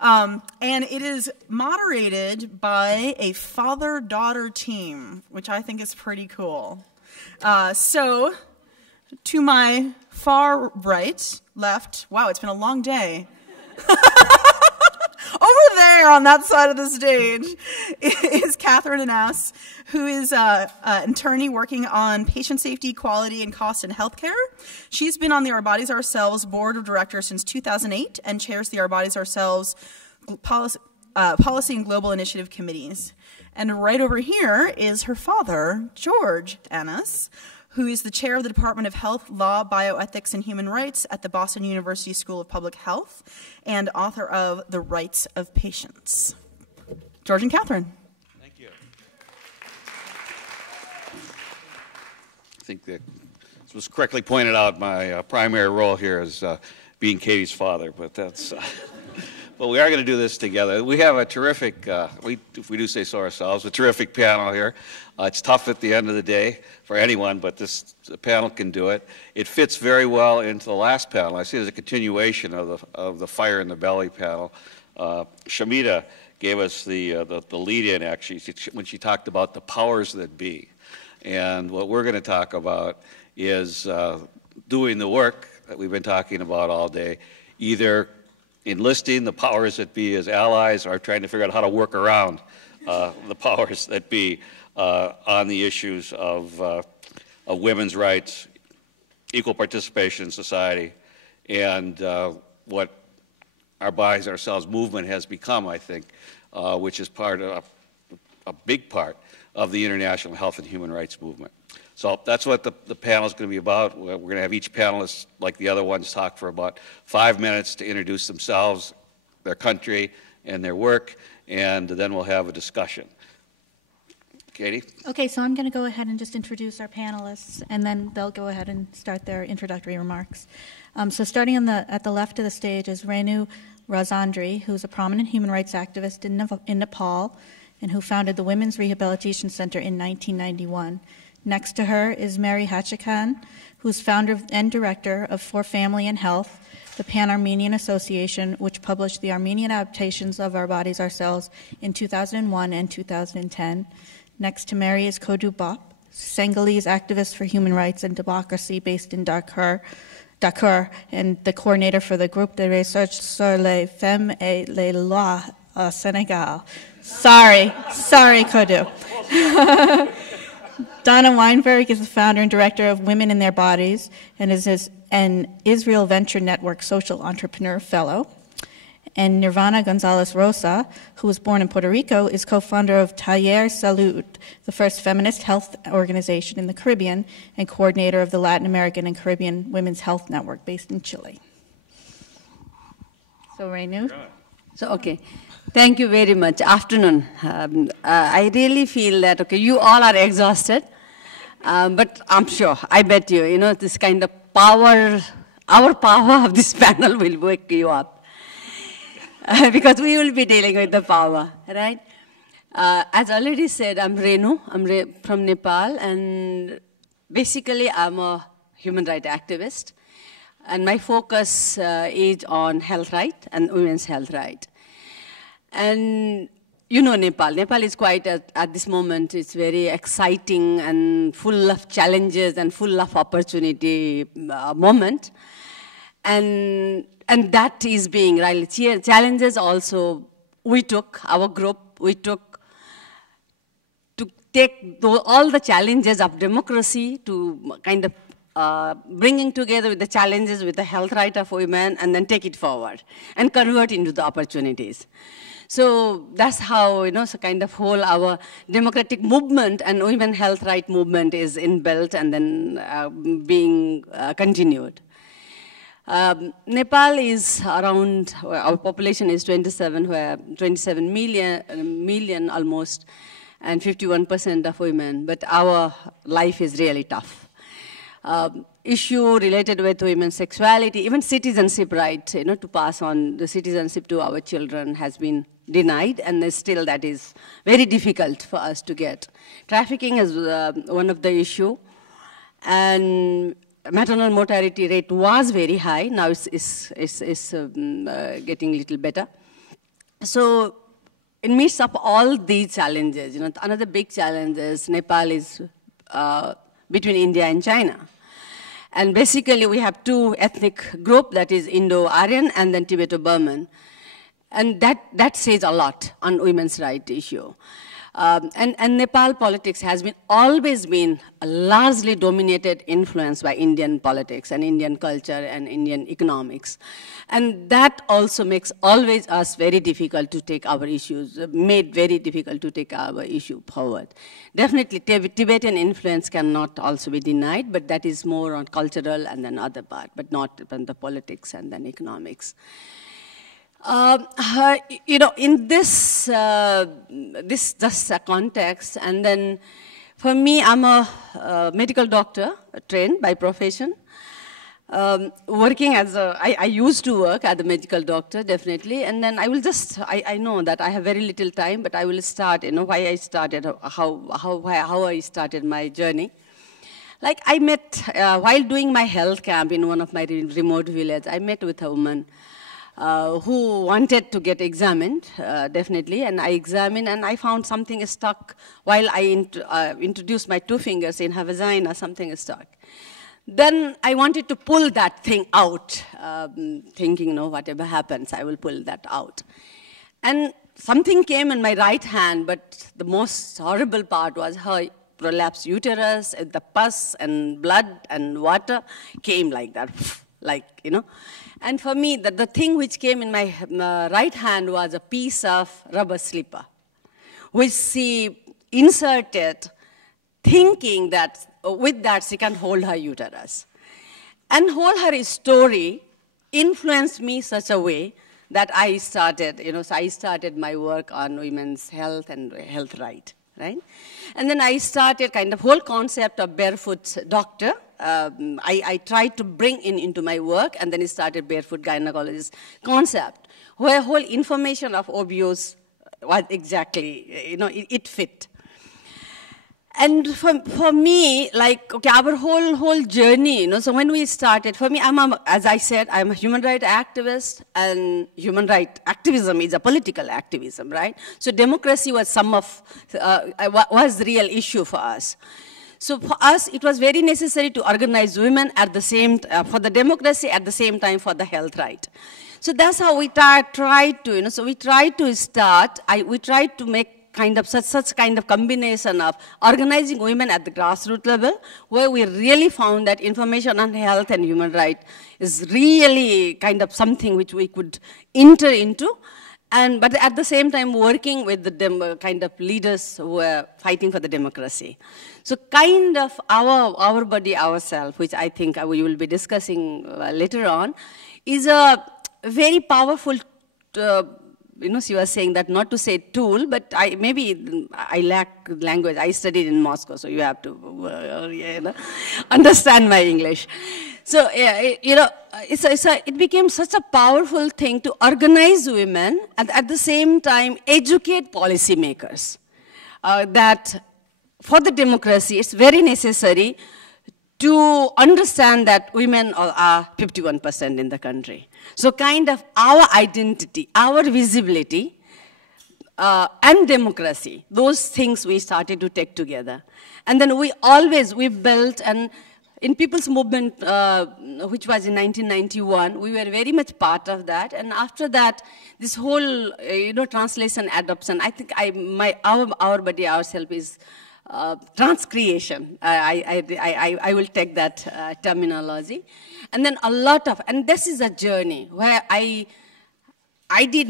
And it is moderated by a father-daughter team, which I think is pretty cool. So, to my far right, left, wow, it's been a long day. Over there on that side of the stage is Catherine Anas, who is an attorney working on patient safety, quality, and cost in healthcare. She's been on the Our Bodies Ourselves board of directors since 2008 and chairs the Our Bodies Ourselves policy and global initiative committees. And right over here is her father, George Anas, who is the chair of the Department of Health, Law, Bioethics, and Human Rights at the Boston University School of Public Health and author of The Rights of Patients. George and Catherine. Thank you. I think that this was correctly pointed out, my primary role here is being Katie's father, but that's... But we are going to do this together. We have a terrific, if we do say so ourselves, a terrific panel here. It's tough at the end of the day for anyone, but this panel can do it. It fits very well into the last panel. I see it as a continuation of the Fire in the Belly panel. Shamita gave us the lead-in, actually, when she talked about the powers that be. And what we're going to talk about is doing the work that we've been talking about all day, either enlisting the powers that be as allies or trying to figure out how to work around the powers that be on the issues of women's rights, equal participation in society, and what Our Bodies Ourselves movement has become, I think, which is part of a big part of the international health and human rights movement. So that's what the panel is going to be about. We're going to have each panelist, like the other ones, talk for about 5 minutes to introduce themselves, their country, and their work, and then we'll have a discussion. Katie? Okay, so I'm going to go ahead and just introduce our panelists, and then they'll go ahead and start their introductory remarks. So starting at the left of the stage is Renu Rajbhandari, who's a prominent human rights activist in Nepal, and who founded the Women's Rehabilitation Center in 1991. Next to her is Meri Khachikyan, who's founder and director of For Family and Health, the Pan-Armenian Association, which published the Armenian adaptations of Our Bodies Ourselves in 2001 and 2010. Next to Meri is Codou, Senegalese activist for human rights and democracy based in Dakar, and the coordinator for the Groupe de Recherche sur les Femmes et les Lois, Senegal. Sorry, Codou. Donna Weinberg is the founder and director of Women in Their Bodies and is an Israel Venture Network Social Entrepreneur Fellow. And Nirvan Gonzalez Rosa, who was born in Puerto Rico, is co-founder of Taller Salud, the first feminist health organization in the Caribbean, and coordinator of the Latin American and Caribbean Women's Health Network based in Chile. So, Renu. Okay. Thank you very much. Afternoon. I really feel that, okay, you all are exhausted, but I'm sure, I bet you, this kind of power, our power of this panel will wake you up. Because we will be dealing with the power, right? As already said, I'm Renu. I'm from Nepal, and basically I'm a human rights activist. And my focus is on health rights and women's health rights. And you know Nepal. Nepal is quite, at this moment, it's very exciting and full of challenges and full of opportunity moment. And that is being, right, challenges also our group, we took to take all the challenges of democracy to kind of bringing together with the challenges with the health right of women and then take it forward and convert into the opportunities. So that's how, so kind of whole our democratic movement and women health right movement is inbuilt and then being continued. Nepal is around, our population is 27 million almost, and 51% of women, but our life is really tough. Issue related with women's sexuality, even citizenship right, to pass on the citizenship to our children has been denied, and still that is very difficult for us to get. Trafficking is one of the issue, and maternal mortality rate was very high. Now it's getting a little better. So in midst of all these challenges, another big challenge is Nepal is between India and China. And basically we have two ethnic groups, that is Indo-Aryan and then Tibeto-Burman. And that says a lot on women's rights issue. And Nepal politics has always been largely dominated, influenced by Indian politics and Indian culture and Indian economics. And that also makes always us very difficult to take our issues, made very difficult to take our issue forward. Definitely Tibetan influence cannot also be denied, but that is more on cultural and then other part, but not on the politics and then economics. In this just a context, and then for me, I'm a medical doctor, trained by profession. Working as I used to work as a medical doctor, definitely, and then I will just, I know that I have very little time, but I will start, why I started, how I started my journey. Like I met, while doing my health camp in one of my remote villages, I met with a woman who wanted to get examined, definitely, and I examined and I found something stuck while I introduced my 2 fingers in her vagina, something stuck. Then I wanted to pull that thing out, thinking, whatever happens, I will pull that out. And something came in my right hand, but the most horrible part was her prolapsed uterus, the pus and blood and water came like that, And for me, the thing which came in my right hand was a piece of rubber slipper, which she inserted, thinking that with that she can hold her uterus. And whole her story influenced me such a way that I started, so I started my work on women's health and health right? And then I started kind of whole concept of barefoot doctor. I tried to bring into my work, and then I started barefoot gynecologist concept, where whole information of abuse was exactly, it fit. And for me, our whole journey, so when we started, for me, as I said, I'm a human rights activist, and human rights activism is a political activism, right? So democracy was was the real issue for us. So for us, it was very necessary to organize women at the same, for the democracy, at the same time for the health right. So that's how we tried to, so we tried to start, we tried to make such kind of combination of organizing women at the grassroots level, where we really found that information on health and human rights is really something which we could enter into, but at the same time working with the leaders who were fighting for the democracy. So our body, ourselves, which I think we will be discussing later on, is a very powerful she was saying that not to say tool, but maybe I lack language. I studied in Moscow, so you have to understand my English. So, it became such a powerful thing to organize women and at the same time educate policymakers that for the democracy, it's very necessary to understand that women are 51% in the country. So our identity, our visibility, and democracy, those things we started to take together. And then we built, and in People's Movement, which was in 1991, we were very much part of that. And after that, this whole, translation, adoption, I think our body, ourself is transcreation. I will take that terminology. And then and this is a journey where I did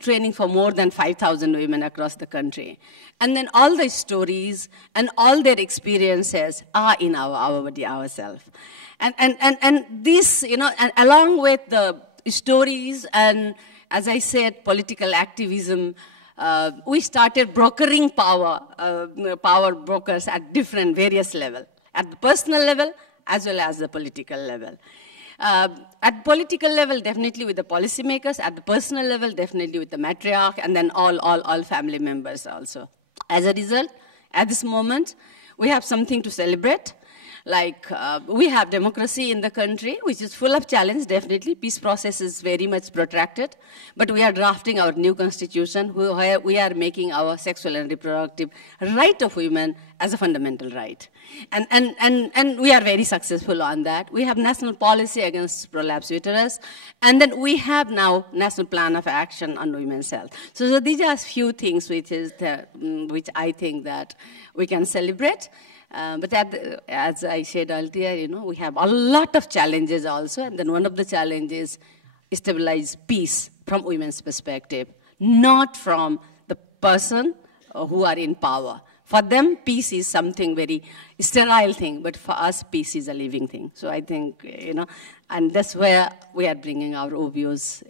training for more than 5,000 women across the country. And then all the stories and all their experiences are in our body, ourselves. And this, and along with the stories and, as I said, political activism, we started brokering power brokers at various levels, at the personal level as well as the political level. At political level, definitely with the policymakers. At the personal level, definitely with the matriarch, and then all family members also. As a result, at this moment, we have something to celebrate. Like, we have democracy in the country, which is full of challenge, definitely. Peace process is very much protracted. But we are drafting our new constitution, where we are making our sexual and reproductive right of women as a fundamental right. And we are very successful on that. We have national policy against prolapse uterus. And then we have now national plan of action on women's health. So these are a few things which I think that we can celebrate. But as I said earlier, we have a lot of challenges also, and then one of the challenges is stabilize peace from women's perspective, not from the person who are in power. For them, peace is something very sterile thing, but for us, peace is a living thing. So I think, and that's where we are bringing our obvious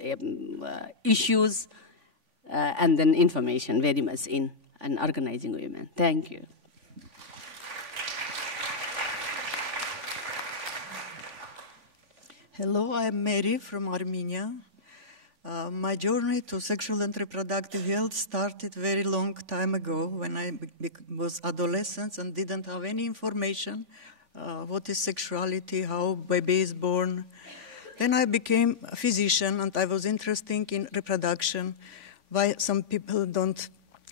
issues and then information very much in and organizing women. Thank you. Hello, I'm Meri from Armenia. My journey to sexual and reproductive health started very long time ago when I was adolescent and didn't have any information what is sexuality, how baby is born. Then I became a physician and I was interested in reproduction, why some people don't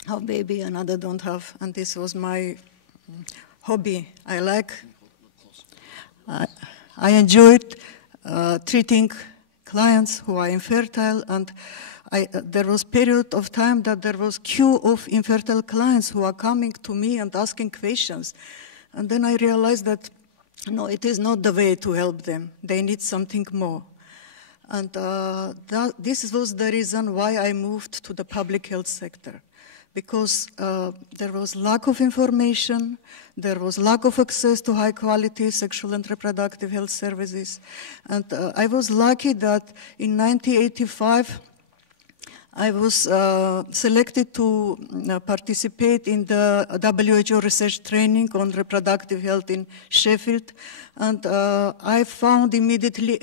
have baby and others don't have, and this was my hobby. I enjoyed treating clients who are infertile, and there was period of time that there was queue of infertile clients who are coming to me and asking questions. And then I realized that, no, it is not the way to help them. They need something more. And this was the reason why I moved to the public health sector. Because there was lack of information, there was lack of access to high-quality sexual and reproductive health services. And I was lucky that in 1985, I was selected to participate in the WHO research training on reproductive health in Sheffield. And I found immediately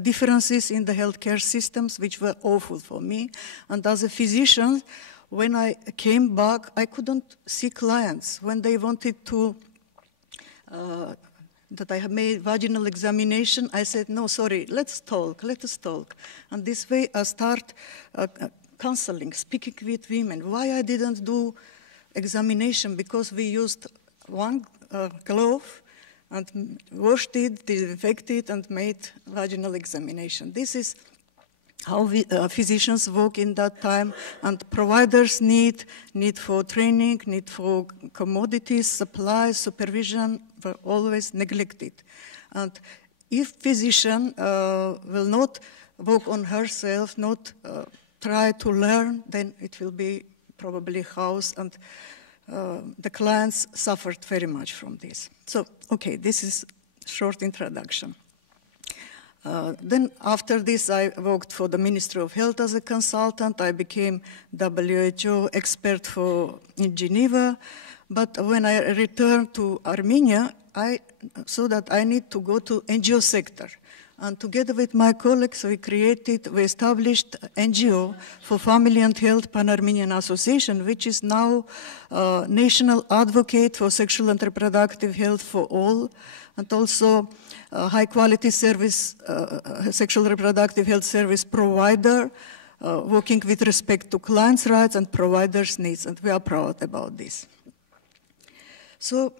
differences in the healthcare systems, which were awful for me. And as a physician, when I came back, I couldn't see clients. When they wanted to, that I have made vaginal examination, I said, no, sorry, let us talk. And this way I start counseling, speaking with women. Why I didn't do examination? Because we used one glove and washed it, disinfected, and made vaginal examination. This is how physicians work in that time, and providers need for training, need for commodities, supplies, supervision were always neglected. And if physician will not work on herself, not try to learn, then it will be probably chaos, and the clients suffered very much from this. So, okay, this is short introduction. Then after this, I worked for the Ministry of Health as a consultant. I became WHO expert in Geneva. But when I returned to Armenia, I saw that I need to go to NGO sector. And together with my colleagues, we established NGO for Family and Health Pan-Armenian Association, which is now national advocate for sexual and reproductive health for all, and also high-quality service, sexual reproductive health service provider, working with respect to clients' rights and providers' needs, and we are proud about this. So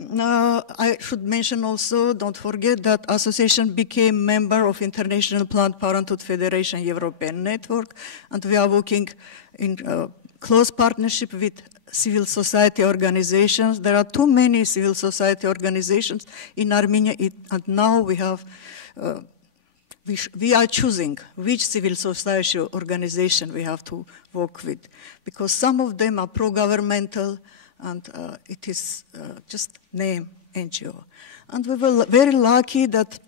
I should mention also, don't forget that association became member of International Planned Parenthood Federation European Network, and we are working in close partnership with civil society organizations. There are too many civil society organizations in Armenia, and now we have, we are choosing which civil society organization we have to work with, because some of them are pro-governmental, and it is just name NGO. And we were very lucky that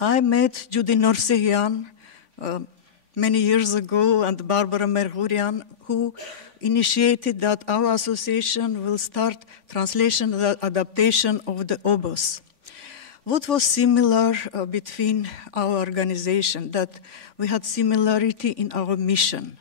I met Judy Norsehian many years ago, and Barbara Merhurian, who initiated that our association will start translation and adaptation of the OBOS. What was similar between our organization? That we had similarity in our mission.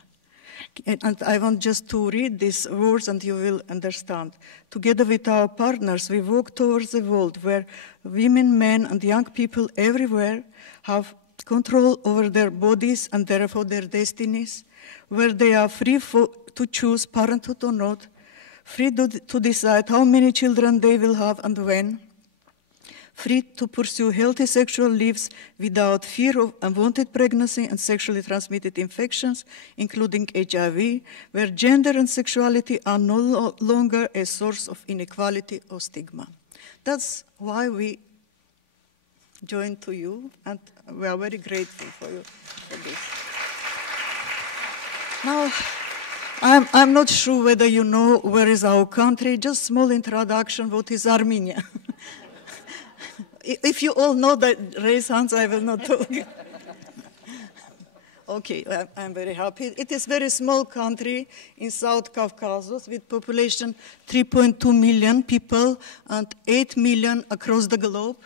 And I want just to read these words and you will understand. Together with our partners, we walk towards a world where women, men, and young people everywhere have control over their bodies and therefore their destinies, where they are free to choose parenthood or not, free to decide how many children they will have and when, free to pursue healthy sexual lives without fear of unwanted pregnancy and sexually transmitted infections, including HIV, where gender and sexuality are no longer a source of inequality or stigma. That's why we joined to you, and we are very grateful for you for this. Now, I'm not sure whether you know where is our country. Just small introduction, what is Armenia? If you all know that, raise hands, I will not talk. Okay, I'm very happy. It is a very small country in South Caucasus with population 3.2 million people and 8 million across the globe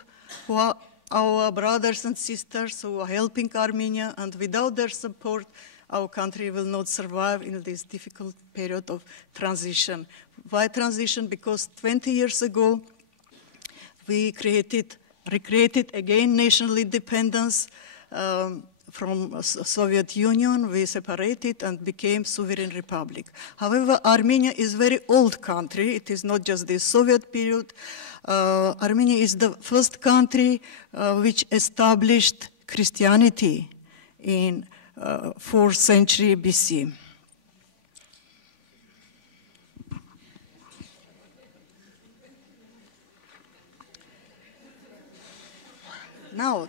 who are our brothers and sisters who are helping Armenia, and without their support, our country will not survive in this difficult period of transition. Why transition? Because 20 years ago, we recreated again national independence from Soviet Union. We separated and became sovereign republic. However, Armenia is a very old country. It is not just the Soviet period. Armenia is the first country which established Christianity in 4th century BC. Now,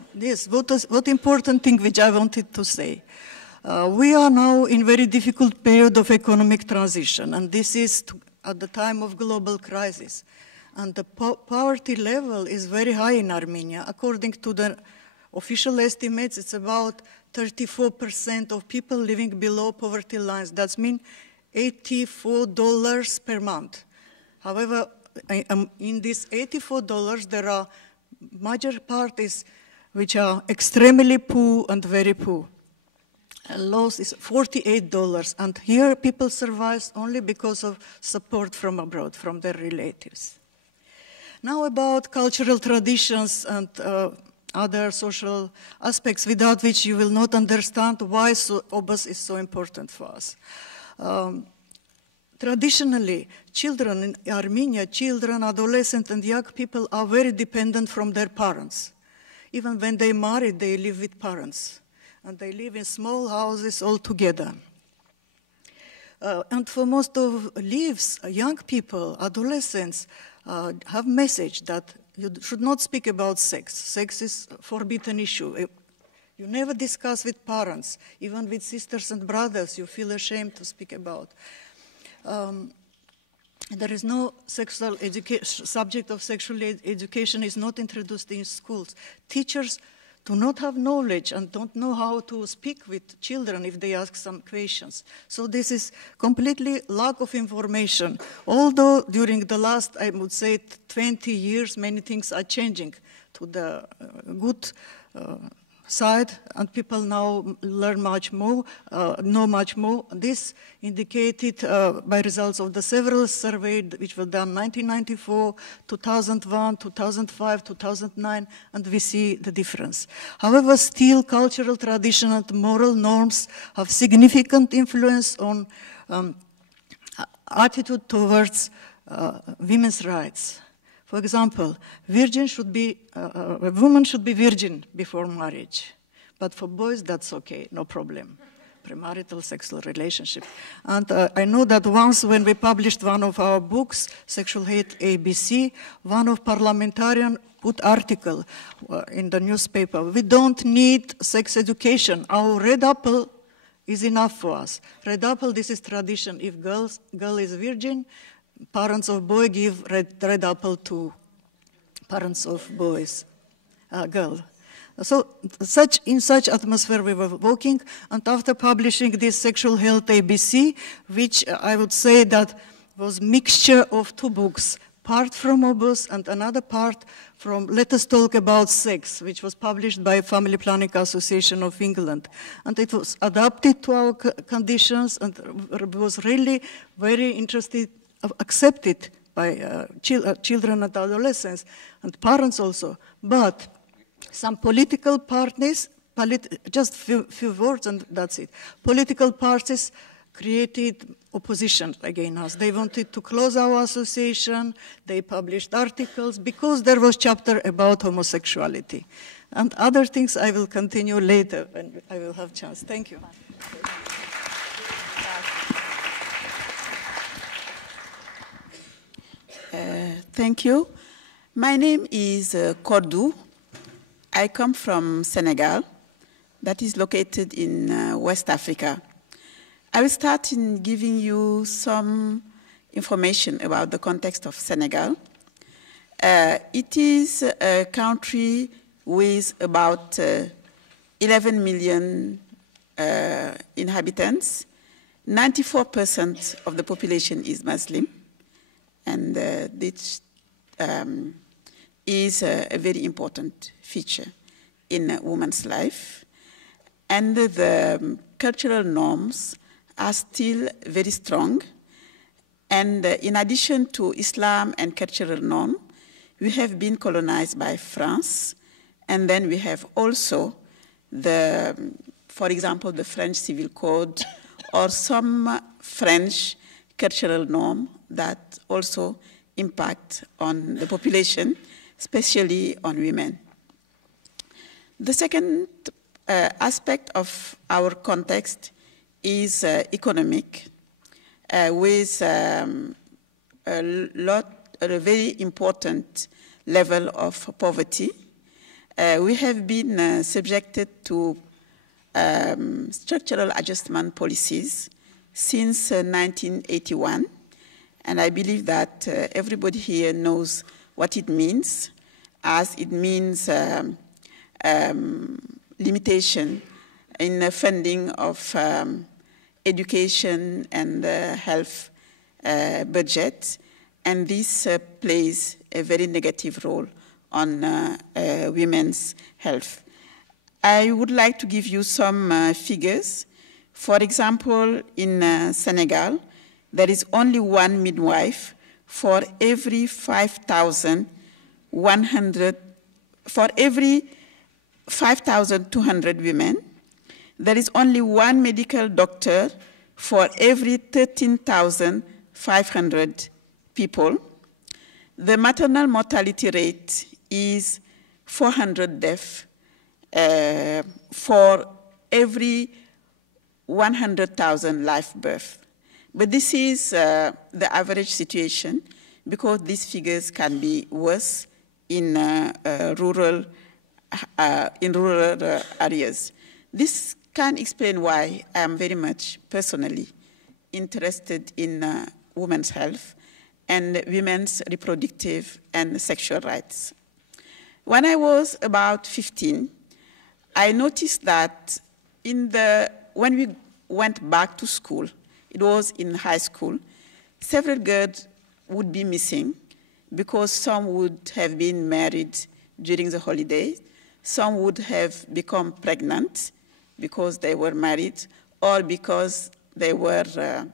what important thing which I wanted to say. We are now in very difficult period of economic transition, and this is at the time of global crisis. And the poverty level is very high in Armenia. According to the official estimates, it's about 34% of people living below poverty lines. That means $84 per month. However, in these $84, there are major parties which are extremely poor and very poor. Loss is $48, and here people survive only because of support from abroad, from their relatives. Now about cultural traditions and other social aspects without which you will not understand why OBOS is so important for us. Traditionally, children in Armenia, children, adolescents, and young people are very dependent from their parents. Even when they marry, they live with parents. And they live in small houses all together. And for most of lives, young people, adolescents, have message that you should not speak about sex. Sex is a forbidden issue. You never discuss with parents. Even with sisters and brothers, you feel ashamed to speak about. There is no sexual education, subject of sexual education is not introduced in schools. Teachers do not have knowledge and don't know how to speak with children if they ask some questions. So this is completely lack of information. Although during the last, I would say, 20 years, many things are changing to the good side, and people now learn much more, know much more. This indicated by results of the several surveys which were done 1994, 2001, 2005, 2009, and we see the difference. However, still cultural tradition and moral norms have significant influence on attitude towards women's rights. For example, a woman should be virgin before marriage. But for boys, that's okay, no problem. Premarital sexual relationship. And I know that once when we published one of our books, Sexual Hate ABC, one of parliamentarians put article in the newspaper, we don't need sex education. Our red apple is enough for us. Red apple, this is tradition. If girl is virgin, parents of boy give red apple to parents of boys, girl. So in such atmosphere we were working, and after publishing this Sexual Health ABC, which I would say that was mixture of two books, part from Obus and another part from Let Us Talk About Sex, which was published by Family Planning Association of England. And it was adapted to our conditions and was really very accepted by children and adolescents and parents also. But some political parties, just few words and that's it. Political parties created opposition against us. They wanted to close our association. They published articles because there was chapter about homosexuality. And other things I will continue later when I will have chance. Thank you. Thank you. My name is Codou. I come from Senegal, that is located in West Africa. I will start in giving you some information about the context of Senegal. It is a country with about 11 million inhabitants. 94% of the population is Muslim, and this is a very important feature in a woman's life. And the cultural norms are still very strong. And in addition to Islam and cultural norm, we have been colonized by France. And then we have also for example, the French Civil Code or some French cultural norm that also impact on the population, especially on women. The second aspect of our context is economic, with a very important level of poverty. We have been subjected to structural adjustment policies since 1981, and I believe that everybody here knows what it means, as it means limitation in the funding of education and health budget, and this plays a very negative role on women's health. I would like to give you some figures. For example, in Senegal, there is only one midwife for every 5,200 women. There is only one medical doctor for every 13,500 people. The maternal mortality rate is 400 deaths for every 100,000 live births. But this is the average situation, because these figures can be worse in rural areas. This can explain why I am very much personally interested in women's health and women's reproductive and sexual rights. When I was about 15, I noticed that when we went back to school, it was in high school, several girls would be missing because some would have been married during the holidays, some would have become pregnant because they were married, or because they were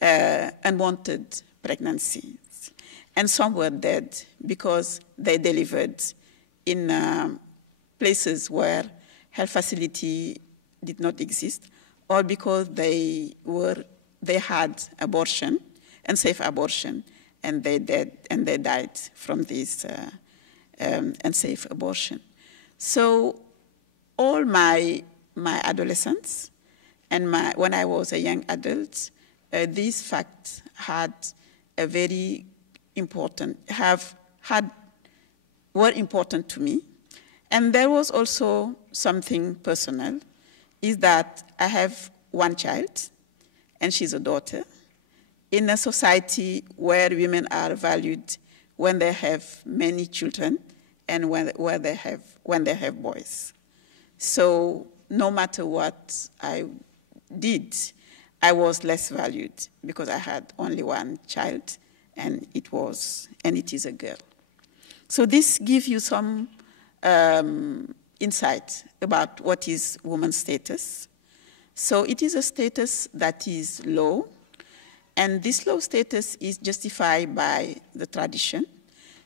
unwanted pregnancies. And some were dead because they delivered in places where health facility did not exist, or because they had abortion, unsafe abortion, and they died from this unsafe abortion. So all my adolescence and when I was a young adult, these facts were important to me. And there was also something personal, is that I have one child, and she's a daughter, in a society where women are valued when they have many children and when they have boys. So no matter what I did, I was less valued because I had only one child and it is a girl. So this gives you some insight about what is woman's status. So it is a status that is low, and this low status is justified by the tradition,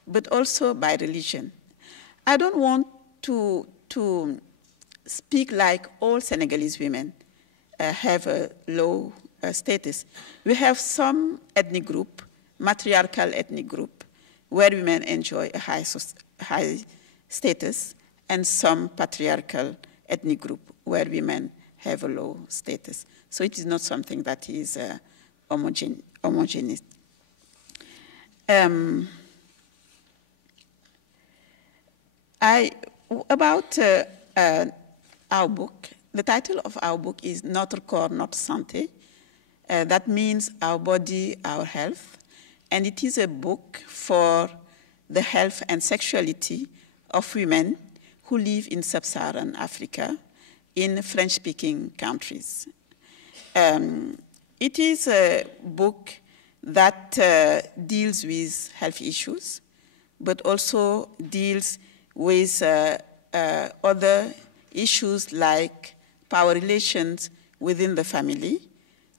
but also by religion. I don't want to speak like all Senegalese women have a low status. We have some ethnic group, matriarchal ethnic group, where women enjoy a high status, and some patriarchal ethnic group where women have a low status. So it is not something that is homogeneous. About our book, the title of our book is Notre Corps, Notre Santé. That means our body, our health. And it is a book for the health and sexuality of women who live in sub-Saharan Africa, in French-speaking countries. It is a book that deals with health issues, but also deals with other issues like power relations within the family,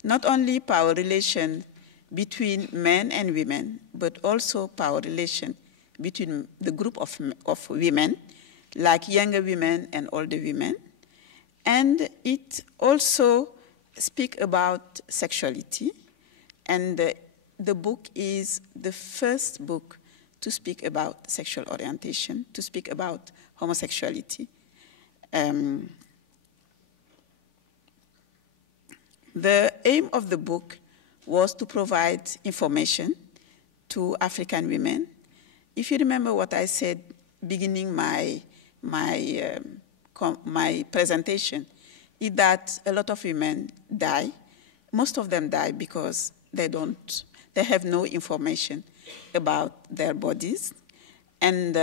not only power relations between men and women, but also power relation between the group of women, like younger women and older women. And it also speaks about sexuality. And the book is the first book to speak about sexual orientation, to speak about homosexuality. The aim of the book was to provide information to African women. If you remember what I said beginning my presentation, is that a lot of women die. Most of them die because they have no information about their bodies, and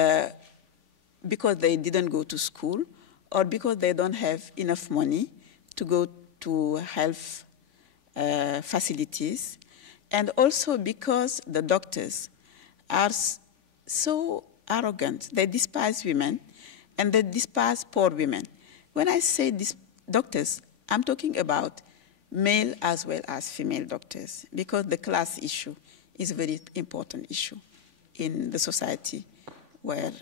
because they didn't go to school, or because they don't have enough money to go to health facilities, and also because the doctors are so arrogant. They despise women, and they despise poor women. When I say these doctors, I'm talking about male as well as female doctors, because the class issue is a very important issue in the society where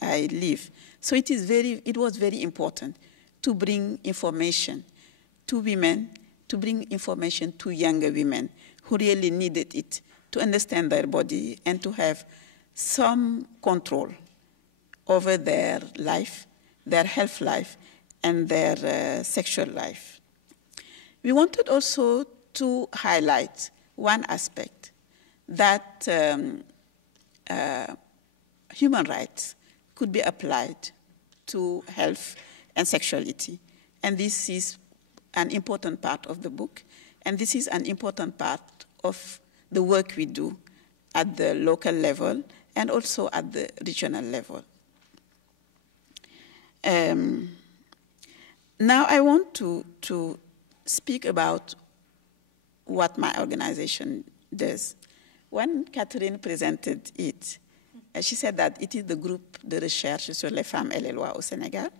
I live. So it was very important to bring information to women, to bring information to younger women who really needed it to understand their body and to have some control over their life, their health life, and their sexual life. We wanted also to highlight one aspect, that human rights could be applied to health and sexuality. And this is an important part of the book, and this is an important part of the work we do at the local level and also at the regional level. Now I want to speak about what my organization does. When Catherine presented it, she said that it is the Groupe de Recherche sur les Femmes et les Lois au Sénégal,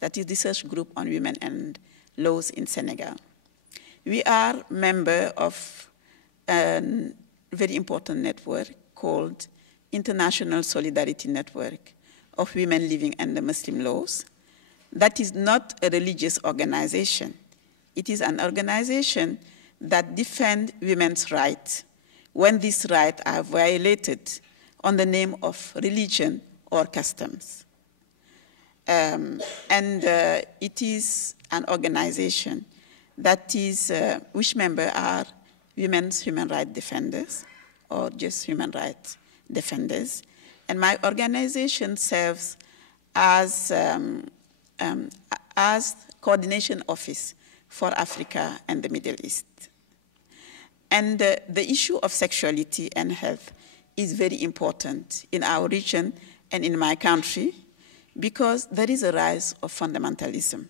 that is the research group on women and laws in Senegal. We are member of a very important network called International Solidarity Network of Women Living Under Muslim Laws. That is not a religious organization. It is an organization that defends women's rights when these rights are violated on the name of religion or customs. It is an organization that is, which members are women's human rights defenders or just human rights defenders. And my organization serves as coordination office for Africa and the Middle East. And the issue of sexuality and health is very important in our region and in my country, because there is a rise of fundamentalism,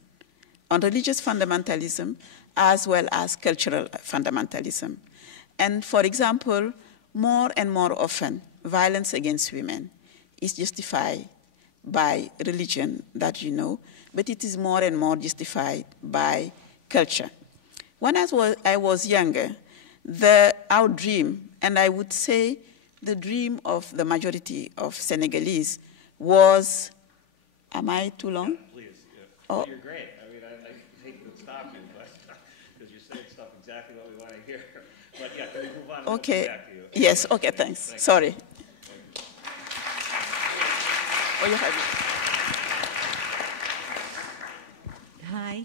on religious fundamentalism as well as cultural fundamentalism. And for example, more and more often, violence against women is justified by religion, that you know, but it is more and more justified by culture. When I was younger, our dream, and I would say the dream of the majority of Senegalese was, am I too long? Please, yeah. Oh. You're great. I mean, I hate to stop you, but because you're saying stuff exactly what we want to hear. But yeah, can we move on? Okay. Back to you. Yes, okay, thanks. Sorry. Oh, you have it. Hi,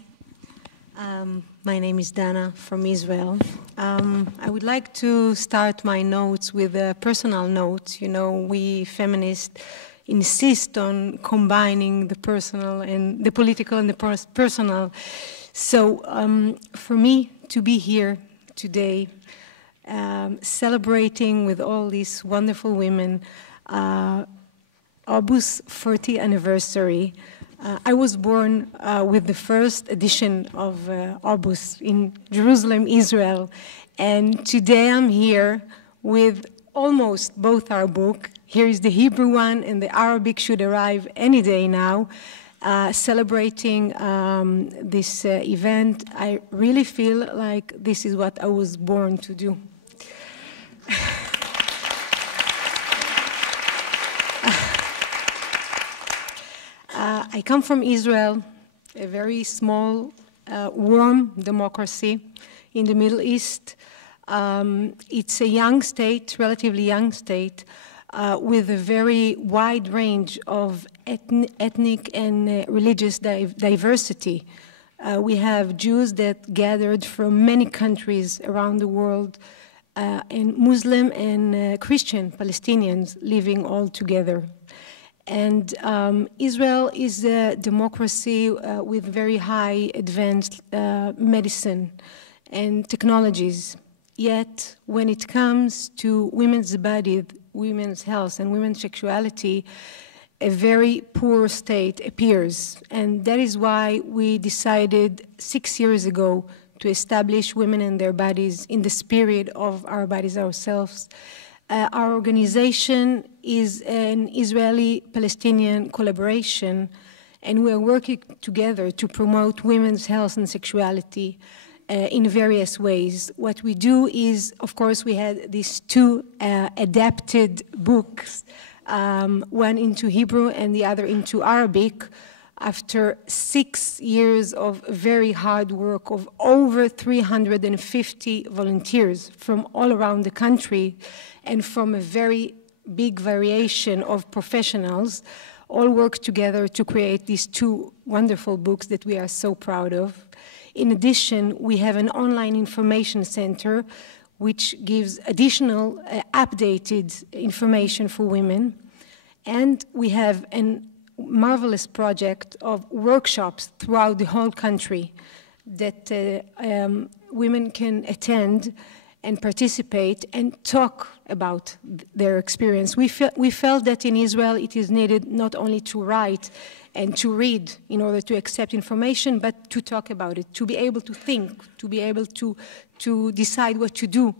my name is Dana from Israel. I would like to start my notes with a personal note. You know, we feminists insist on combining the personal and the political and the personal. So for me to be here today, celebrating with all these wonderful women, August 40th anniversary. I was born with the first edition of August in Jerusalem, Israel, and today I'm here with almost both our books. Here is the Hebrew one, and the Arabic should arrive any day now, celebrating this event. I really feel like this is what I was born to do. I come from Israel, a very small, warm democracy in the Middle East. It's a young state, relatively young state, with a very wide range of ethnic and religious diversity. We have Jews that gathered from many countries around the world, and Muslim and Christian Palestinians living all together. And Israel is a democracy with very high advanced medicine and technologies. Yet, when it comes to women's body, women's health, and women's sexuality, a very poor state appears. And that is why we decided 6 years ago to establish Women and Their Bodies in the spirit of Our Bodies Ourselves. Our organization is an Israeli-Palestinian collaboration, and we are working together to promote women's health and sexuality in various ways. What we do is, of course, we had these two adapted books, one into Hebrew and the other into Arabic, after 6 years of very hard work of over 350 volunteers from all around the country and from a very big variation of professionals, all work together to create these two wonderful books that we are so proud of. In addition, we have an online information center which gives additional updated information for women. And we have a marvelous project of workshops throughout the whole country that women can attend and participate and talk about their experience. We felt that in Israel it is needed not only to write and to read in order to accept information, but to talk about it, to be able to think, to be able to decide what to do.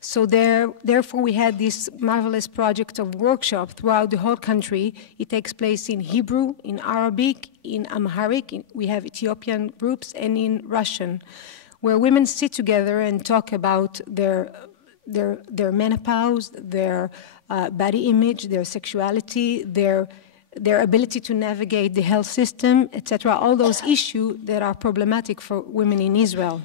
So therefore we had this marvelous project of workshop throughout the whole country. It takes place in Hebrew, in Arabic, in Amharic, we have Ethiopian groups, and in Russian, where women sit together and talk about their menopause, their body image, their sexuality, their ability to navigate the health system, etc., all those issues that are problematic for women in Israel.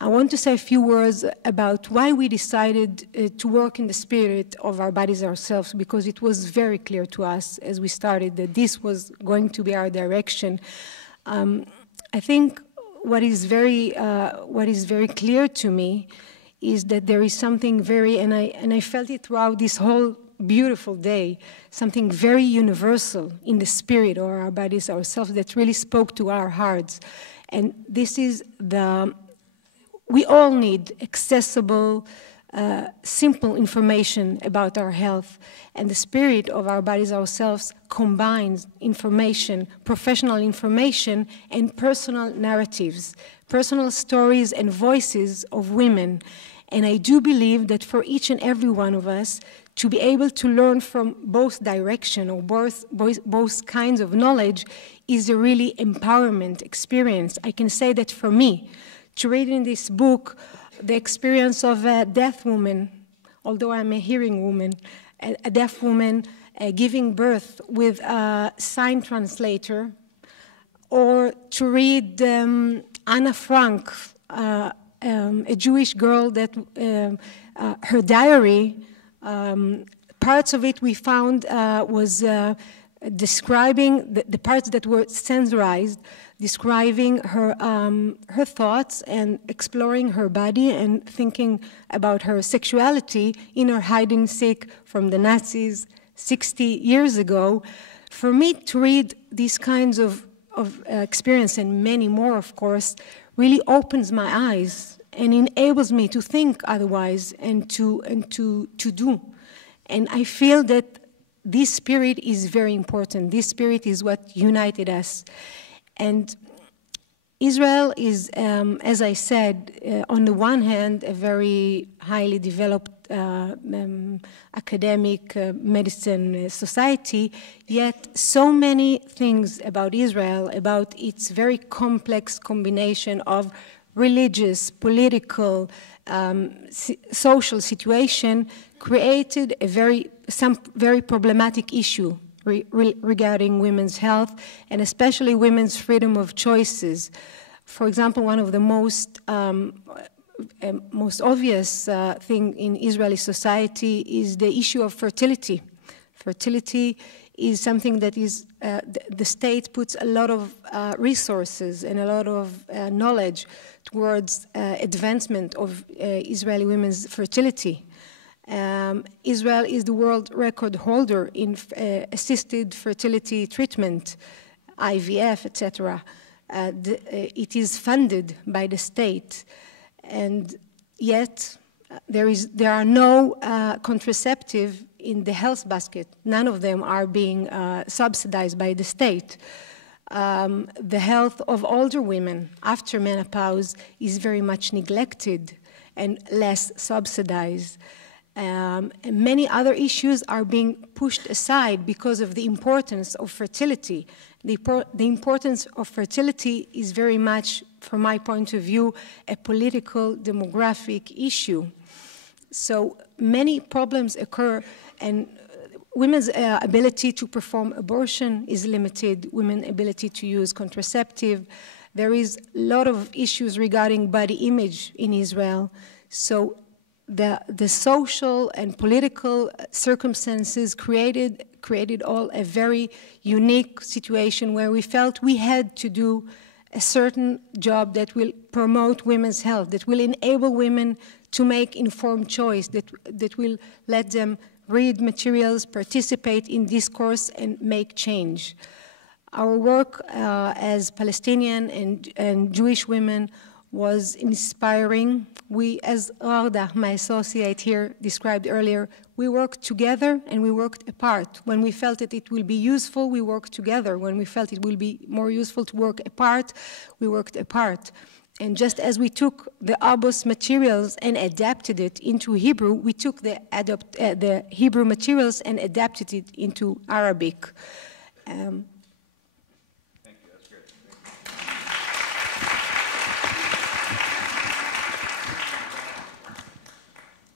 I want to say a few words about why we decided to work in the spirit of Our Bodies Ourselves, because it was very clear to us as we started that this was going to be our direction. I think what is very clear to me is that there is something very, and I felt it throughout this whole beautiful day, something very universal in the spirit of Our Bodies Ourselves that really spoke to our hearts. And this is we all need accessible, simple information about our health. And the spirit of Our Bodies Ourselves combines information, professional information, and personal narratives, personal stories and voices of women. And I do believe that for each and every one of us, to be able to learn from both direction or both kinds of knowledge is a really empowerment experience. I can say that for me, to read in this book the experience of a deaf woman, although I'm a hearing woman, a deaf woman giving birth with a sign translator, or to read Anna Frank, a Jewish girl that her diary, parts of it we found was describing the parts that were censorized, describing her thoughts and exploring her body and thinking about her sexuality in her hide and seek from the Nazis 60 years ago. For me to read these kinds of experience, and many more, of course, really opens my eyes and enables me to think otherwise and to do. And I feel that this spirit is very important. This spirit is what united us. And Israel is, as I said, on the one hand, a very highly developed academic medicine society, yet so many things about Israel, about its very complex combination of religious, political, social situation, created some very problematic issue regarding women's health, and especially women's freedom of choices. For example, one of the most obvious thing in Israeli society is the issue of fertility. Fertility is something that is, the state puts a lot of resources and a lot of knowledge towards advancement of Israeli women's fertility. Israel is the world record holder in assisted fertility treatment, IVF, etc. It is funded by the state, and yet there are no contraceptive in the health basket. None of them are being subsidized by the state. The health of older women after menopause is very much neglected and less subsidized. And many other issues are being pushed aside because of the importance of fertility. The importance of fertility is very much, from my point of view, a political, demographic issue. So many problems occur, and women's ability to perform abortion is limited, women's ability to use contraceptive. There is a lot of issues regarding body image in Israel. So the social and political circumstances created all a very unique situation where we felt we had to do a certain job that will promote women's health, that will enable women to make informed choice, that will let them read materials, participate in discourse, and make change. Our work as Palestinian and Jewish women was inspiring. We, as Rada, my associate here, described earlier, we worked together and we worked apart. When we felt that it will be useful, we worked together. When we felt it will be more useful to work apart, we worked apart. And just as we took the Abbas materials and adapted it into Hebrew, we took the Hebrew materials and adapted it into Arabic.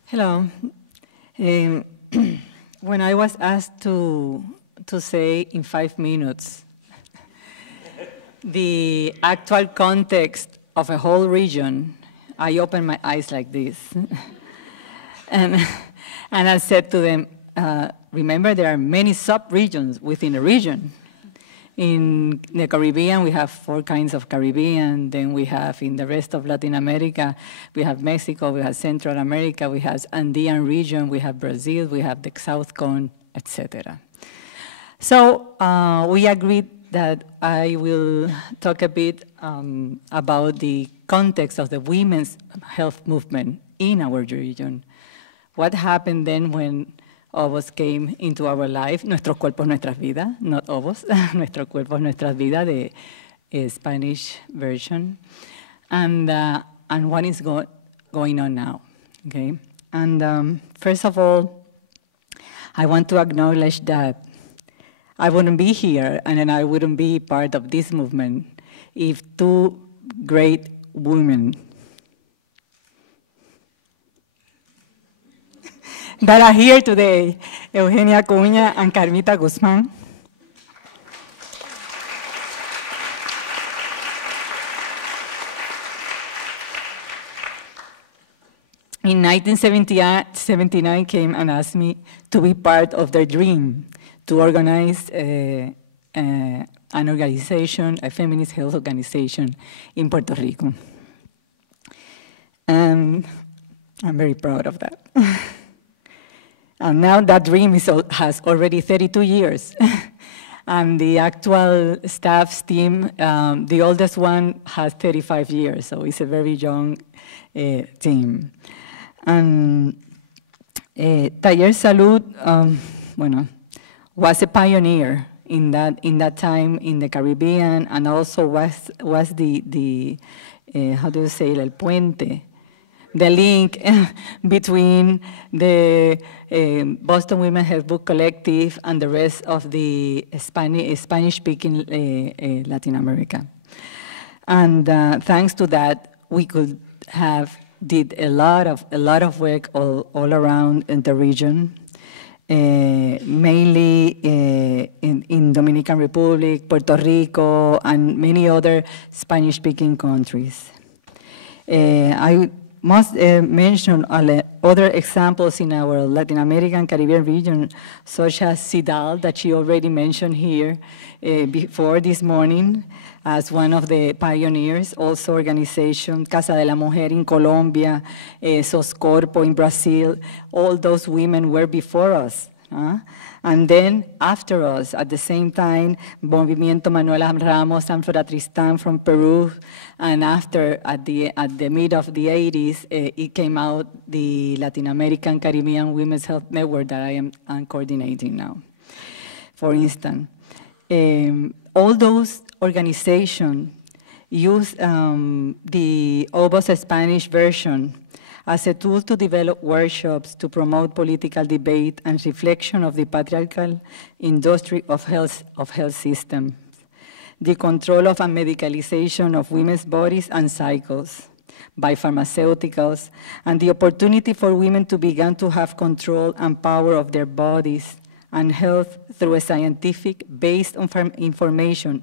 Hello. When I was asked to say in 5 minutes the actual context of a whole region, I opened my eyes like this. and I said to them, remember there are many sub-regions within a region. In the Caribbean, we have 4 kinds of Caribbean. Then we have, in the rest of Latin America, we have Mexico, we have Central America, we have Andean region, we have Brazil, we have the South Cone, etc. So we agreed that I will talk a bit about the context of the women's health movement in our region. What happened then when Obos came into our life, nuestros cuerpos, nuestras vidas, not Obos, nuestros cuerpos, nuestras vidas, the Spanish version, and what is going on now. okay? And first of all, I want to acknowledge that I wouldn't be here and then I wouldn't be part of this movement if two great women that are here today, Eugenia Cunha and Carmita Guzman, in 1979 came and asked me to be part of their dream, to organize an organization, a feminist health organization in Puerto Rico. And I'm very proud of that. And now that dream has already 32 years. And the actual staff's team, the oldest one has 35 years, so it's a very young team. And Taller Salud, was a pioneer in that time in the Caribbean, and also was the how do you say, el puente, the link between the Boston Women Health Book Collective and the rest of the Spanish-speaking Latin America. And thanks to that, we could did a lot of work all around in the region, mainly in Dominican Republic, Puerto Rico, and many other Spanish-speaking countries. I must mention other examples in our Latin American Caribbean region, such as CIDAL, that she already mentioned here before this morning, as one of the pioneers, also organization, Casa de la Mujer in Colombia, Soscorpo in Brazil. All those women were before us. And then after us, at the same time, Movimiento Manuela Ramos and Flora Tristan from Peru. And after, at the mid of the 80s, it came out the Latin American Caribbean Women's Health Network that I'm coordinating now. For instance, all those organizations use the OBOS Spanish version as a tool to develop workshops to promote political debate and reflection of the patriarchal industry of health systems, the control of and medicalization of women's bodies and cycles by pharmaceuticals, and the opportunity for women to begin to have control and power of their bodies and health through a scientific based on information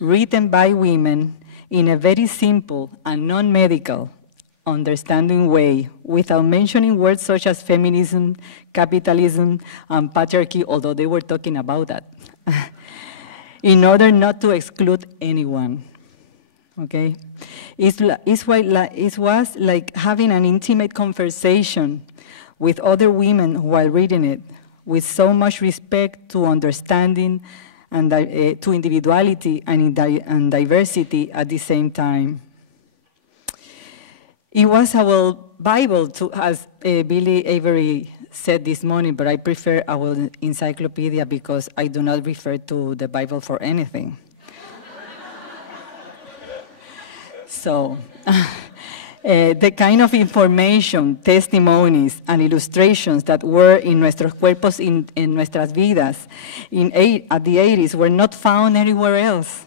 written by women in a very simple and non-medical understanding way, without mentioning words such as feminism, capitalism, and patriarchy, although they were talking about that, in order not to exclude anyone, okay? It was like having an intimate conversation with other women while reading it, with so much respect to understanding and to individuality and diversity at the same time. It was our Bible, as Billy Avery said this morning, but I prefer our encyclopedia because I do not refer to the Bible for anything. So, the kind of information, testimonies, and illustrations that were in nuestros cuerpos, in nuestras vidas, at the 80s were not found anywhere else.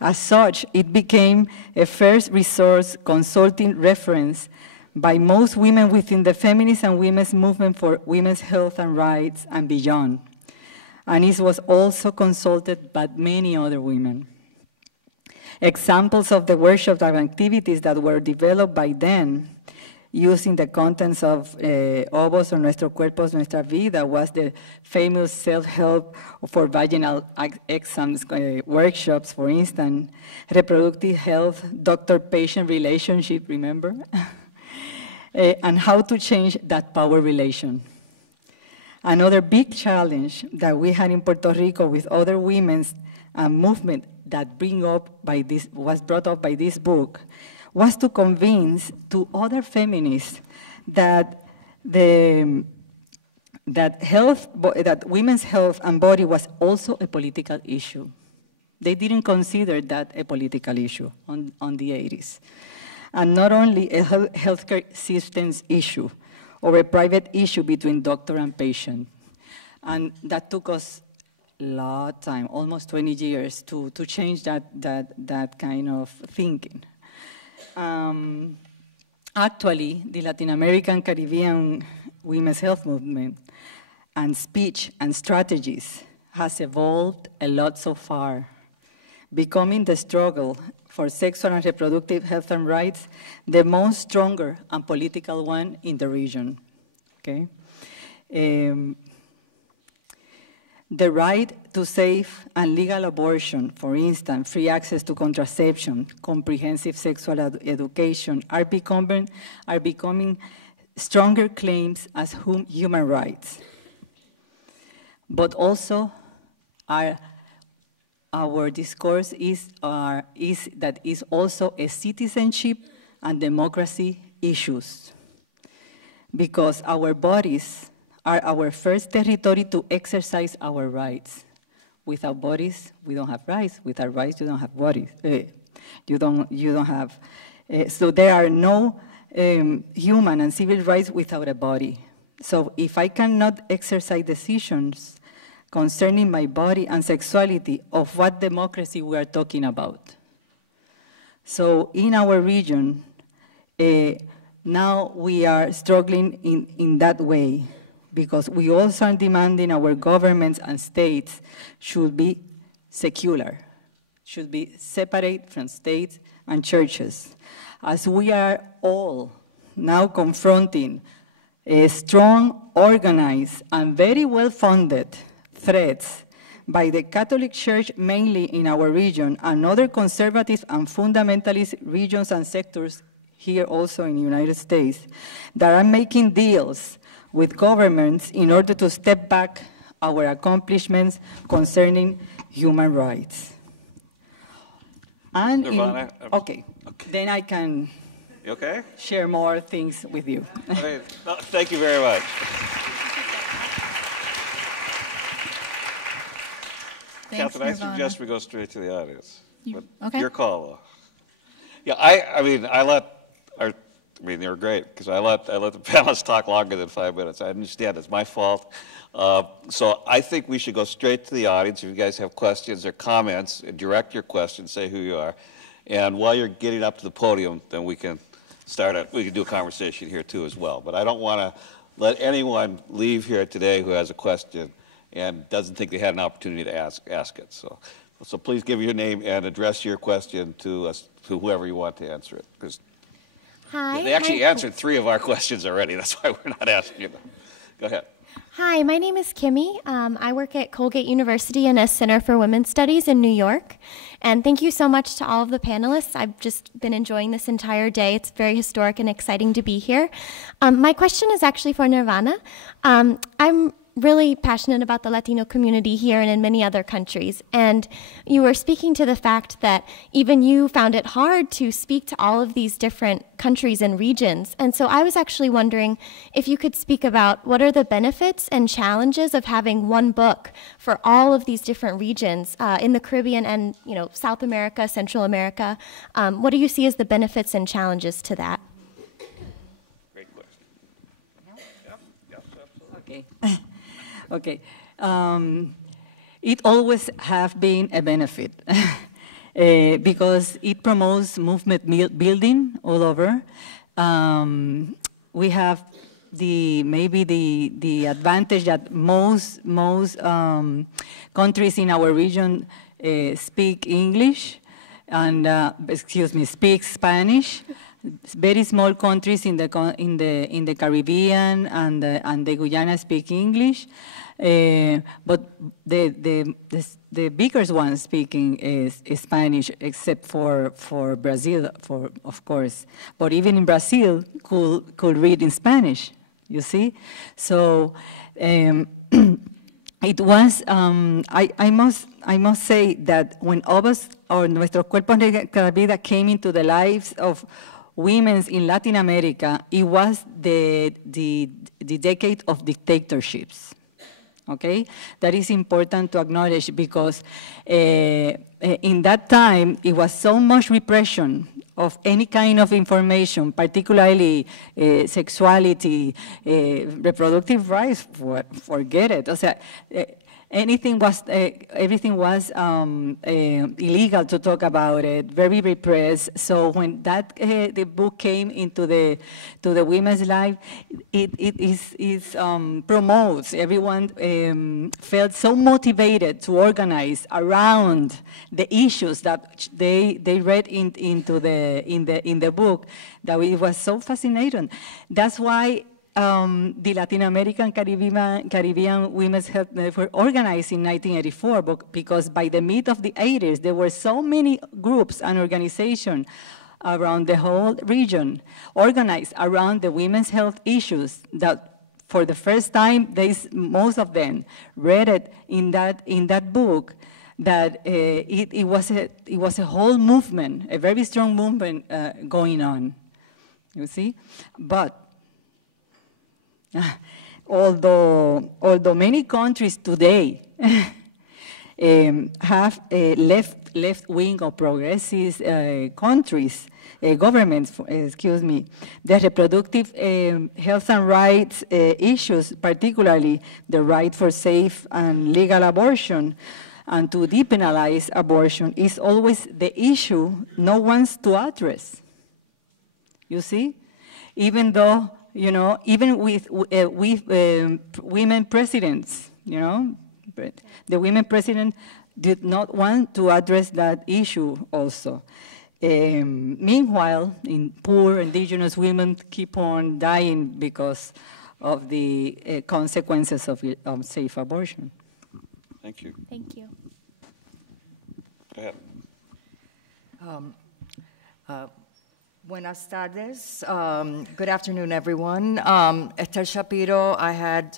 As such, it became a first resource consulting reference by most women within the feminist and women's movement for women's health and rights and beyond. And it was also consulted by many other women. Examples of the workshops and activities that were developed by them using the contents of Obos or Nuestros Cuerpos, Nuestra Vida was the famous self-help for vaginal exams workshops, for instance, reproductive health, doctor-patient relationship, remember? And how to change that power relation. Another big challenge that we had in Puerto Rico with other women's movement that was brought up by this book was to convince to other feminists that that women's health and body was also a political issue. They didn't consider that a political issue on the 80s. And not only a healthcare systems issue, or a private issue between doctor and patient. And that took us a lot of time, almost 20 years, to change that kind of thinking. Actually, the Latin American Caribbean women's health movement and speech and strategies has evolved a lot so far, becoming the struggle for sexual and reproductive health and rights the most stronger and political one in the region, okay? The right to safe and legal abortion, for instance, free access to contraception, comprehensive sexual education, are becoming stronger claims as human rights. But also, our discourse is also a citizenship and democracy issues, because our bodies are our first territory to exercise our rights. Without bodies, we don't have rights. Without rights, you don't have bodies. You don't have. So there are no human and civil rights without a body. So if I cannot exercise decisions concerning my body and sexuality, of what democracy we are talking about? So in our region, now we are struggling in that way, because we also are demanding our governments and states should be secular, should be separate from states and churches, as we are all now confronting strong, organized, and very well-funded threats by the Catholic Church, mainly in our region, and other conservative and fundamentalist regions and sectors here also in the United States, that are making deals with governments in order to step back our accomplishments concerning human rights. And Nirvana, okay, then I can share more things with you. Okay. No, thank you very much. Thanks, Catherine, I Nirvana. suggest we go straight to the audience. Okay. Your call, though. Yeah, I mean, they were great, because I let the panelists talk longer than 5 minutes. I understand, it's my fault. So I think we should go straight to the audience. If you guys have questions or comments, direct your questions, say who you are. And while you're getting up to the podium, then we can do a conversation here too as well. But I don't want to let anyone leave here today who has a question and doesn't think they had an opportunity to ask it. So please give your name and address your question to whoever you want to answer it. Because Hi. they actually answered 3 of our questions already. That's why we're not asking you them. Go ahead. Hi, my name is Kimmy. I work at Colgate University in a Center for Women's Studies in New York. And thank you so much to all of the panelists. I've just been enjoying this entire day. It's very historic and exciting to be here. My question is actually for Nirvana. I'm really passionate about the Latino community here and in many other countries. And you were speaking to the fact that even you found it hard to speak to all of these different countries and regions. And so I was actually wondering if you could speak about what are the benefits and challenges of having one book for all of these different regions in the Caribbean and South America, Central America. What do you see as the benefits and challenges to that? Great question. Yes, absolutely. Okay. Okay. It always have been a benefit because it promotes movement building all over. We have maybe the advantage that most countries in our region speak English and speak Spanish. Very small countries in the Caribbean and the Guyana speak English, but the biggest one speaking is Spanish, except for Brazil, of course. But even in Brazil, could read in Spanish. You see, so. It was, I must say that when Obas or Nuestros Cuerpos de Vida came into the lives of women in Latin America, it was the decade of dictatorships, okay? That is important to acknowledge because in that time, it was so much repression of any kind of information, particularly sexuality, reproductive rights, forget it. O sea, everything was illegal to talk about it, very repressed. So when that the book came into the women's life, it promotes. Everyone felt so motivated to organize around the issues that they read in the book, that it was so fascinating. That's why. The Latin American Caribbean Women's Health Network organized in 1984, because by the mid of the 80s, there were so many groups and organizations around the whole region organized around the women's health issues that for the first time, most of them read it in that book, that it was a whole movement, a very strong movement going on, you see? But although many countries today have left-wing or progressive countries, governments, the reproductive health and rights issues, particularly the right for safe and legal abortion and to depenalize abortion, is always the issue no one wants to address. You see? Even though, you know, even with women presidents, you know, the women president did not want to address that issue also. Meanwhile, in poor indigenous women keep on dying because of the consequences of safe abortion. Thank you. Thank you. Go ahead. Buenas tardes. Good afternoon, everyone. Esther Shapiro, I had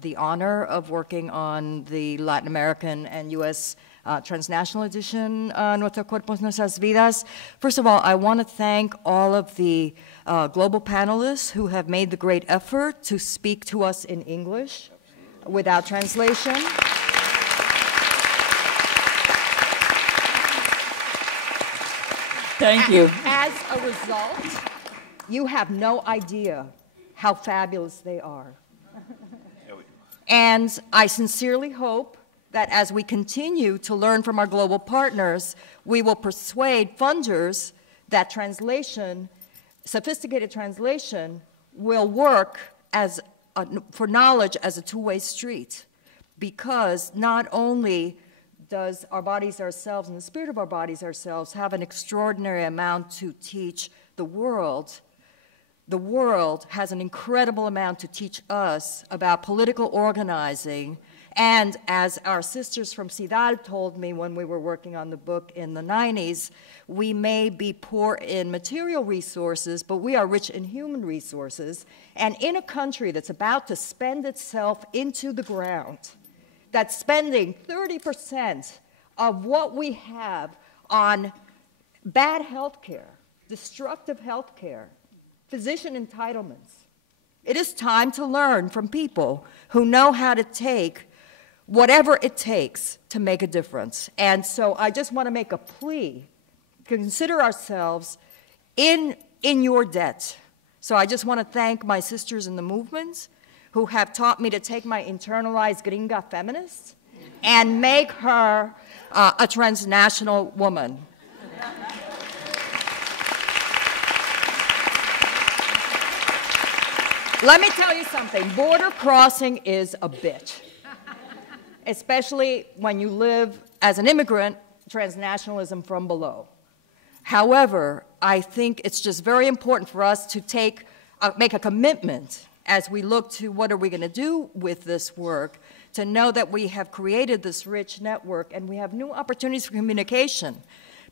the honor of working on the Latin American and U.S. transnational edition, Nuestros Cuerpos, Nuestras Vidas. First of all, I want to thank all of the global panelists who have made the great effort to speak to us in English without translation. Thank you. As a result, you have no idea how fabulous they are. And I sincerely hope that as we continue to learn from our global partners, we will persuade funders that translation, sophisticated translation, will work as for knowledge as a two-way street, because not only does our bodies ourselves and the spirit of our bodies ourselves have an extraordinary amount to teach the world has an incredible amount to teach us about political organizing. And as our sisters from Cidal told me when we were working on the book in the 90s, we may be poor in material resources, but we are rich in human resources. And in a country that's about to spend itself into the ground, that's spending 30% of what we have on bad health care, destructive health care, physician entitlements. It is time to learn from people who know how to take whatever it takes to make a difference. And so I just want to make a plea. Consider ourselves in your debt. So I just want to thank my sisters in the movement who have taught me to take my internalized gringa feminist and make her a transnational woman. Let me tell you something, border crossing is a bitch, especially when you live as an immigrant, transnationalism from below. However, I think it's just very important for us to make a commitment as we look to what are we going to do with this work, to know that we have created this rich network and we have new opportunities for communication.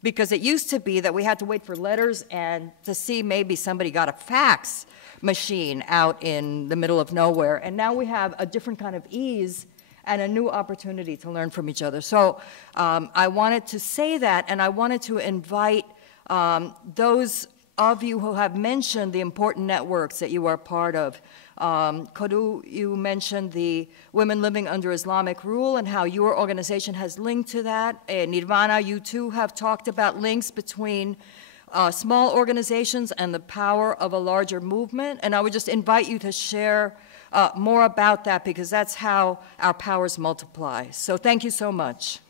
Because it used to be that we had to wait for letters and to see maybe somebody got a fax machine out in the middle of nowhere. And now we have a different kind of ease and a new opportunity to learn from each other. So I wanted to say that, and I wanted to invite those of you who have mentioned the important networks that you are part of. Codou, you mentioned the women living under Islamic rule and how your organization has linked to that. Nirvana, you too have talked about links between small organizations and the power of a larger movement. And I would just invite you to share more about that, because that's how our powers multiply. So thank you so much.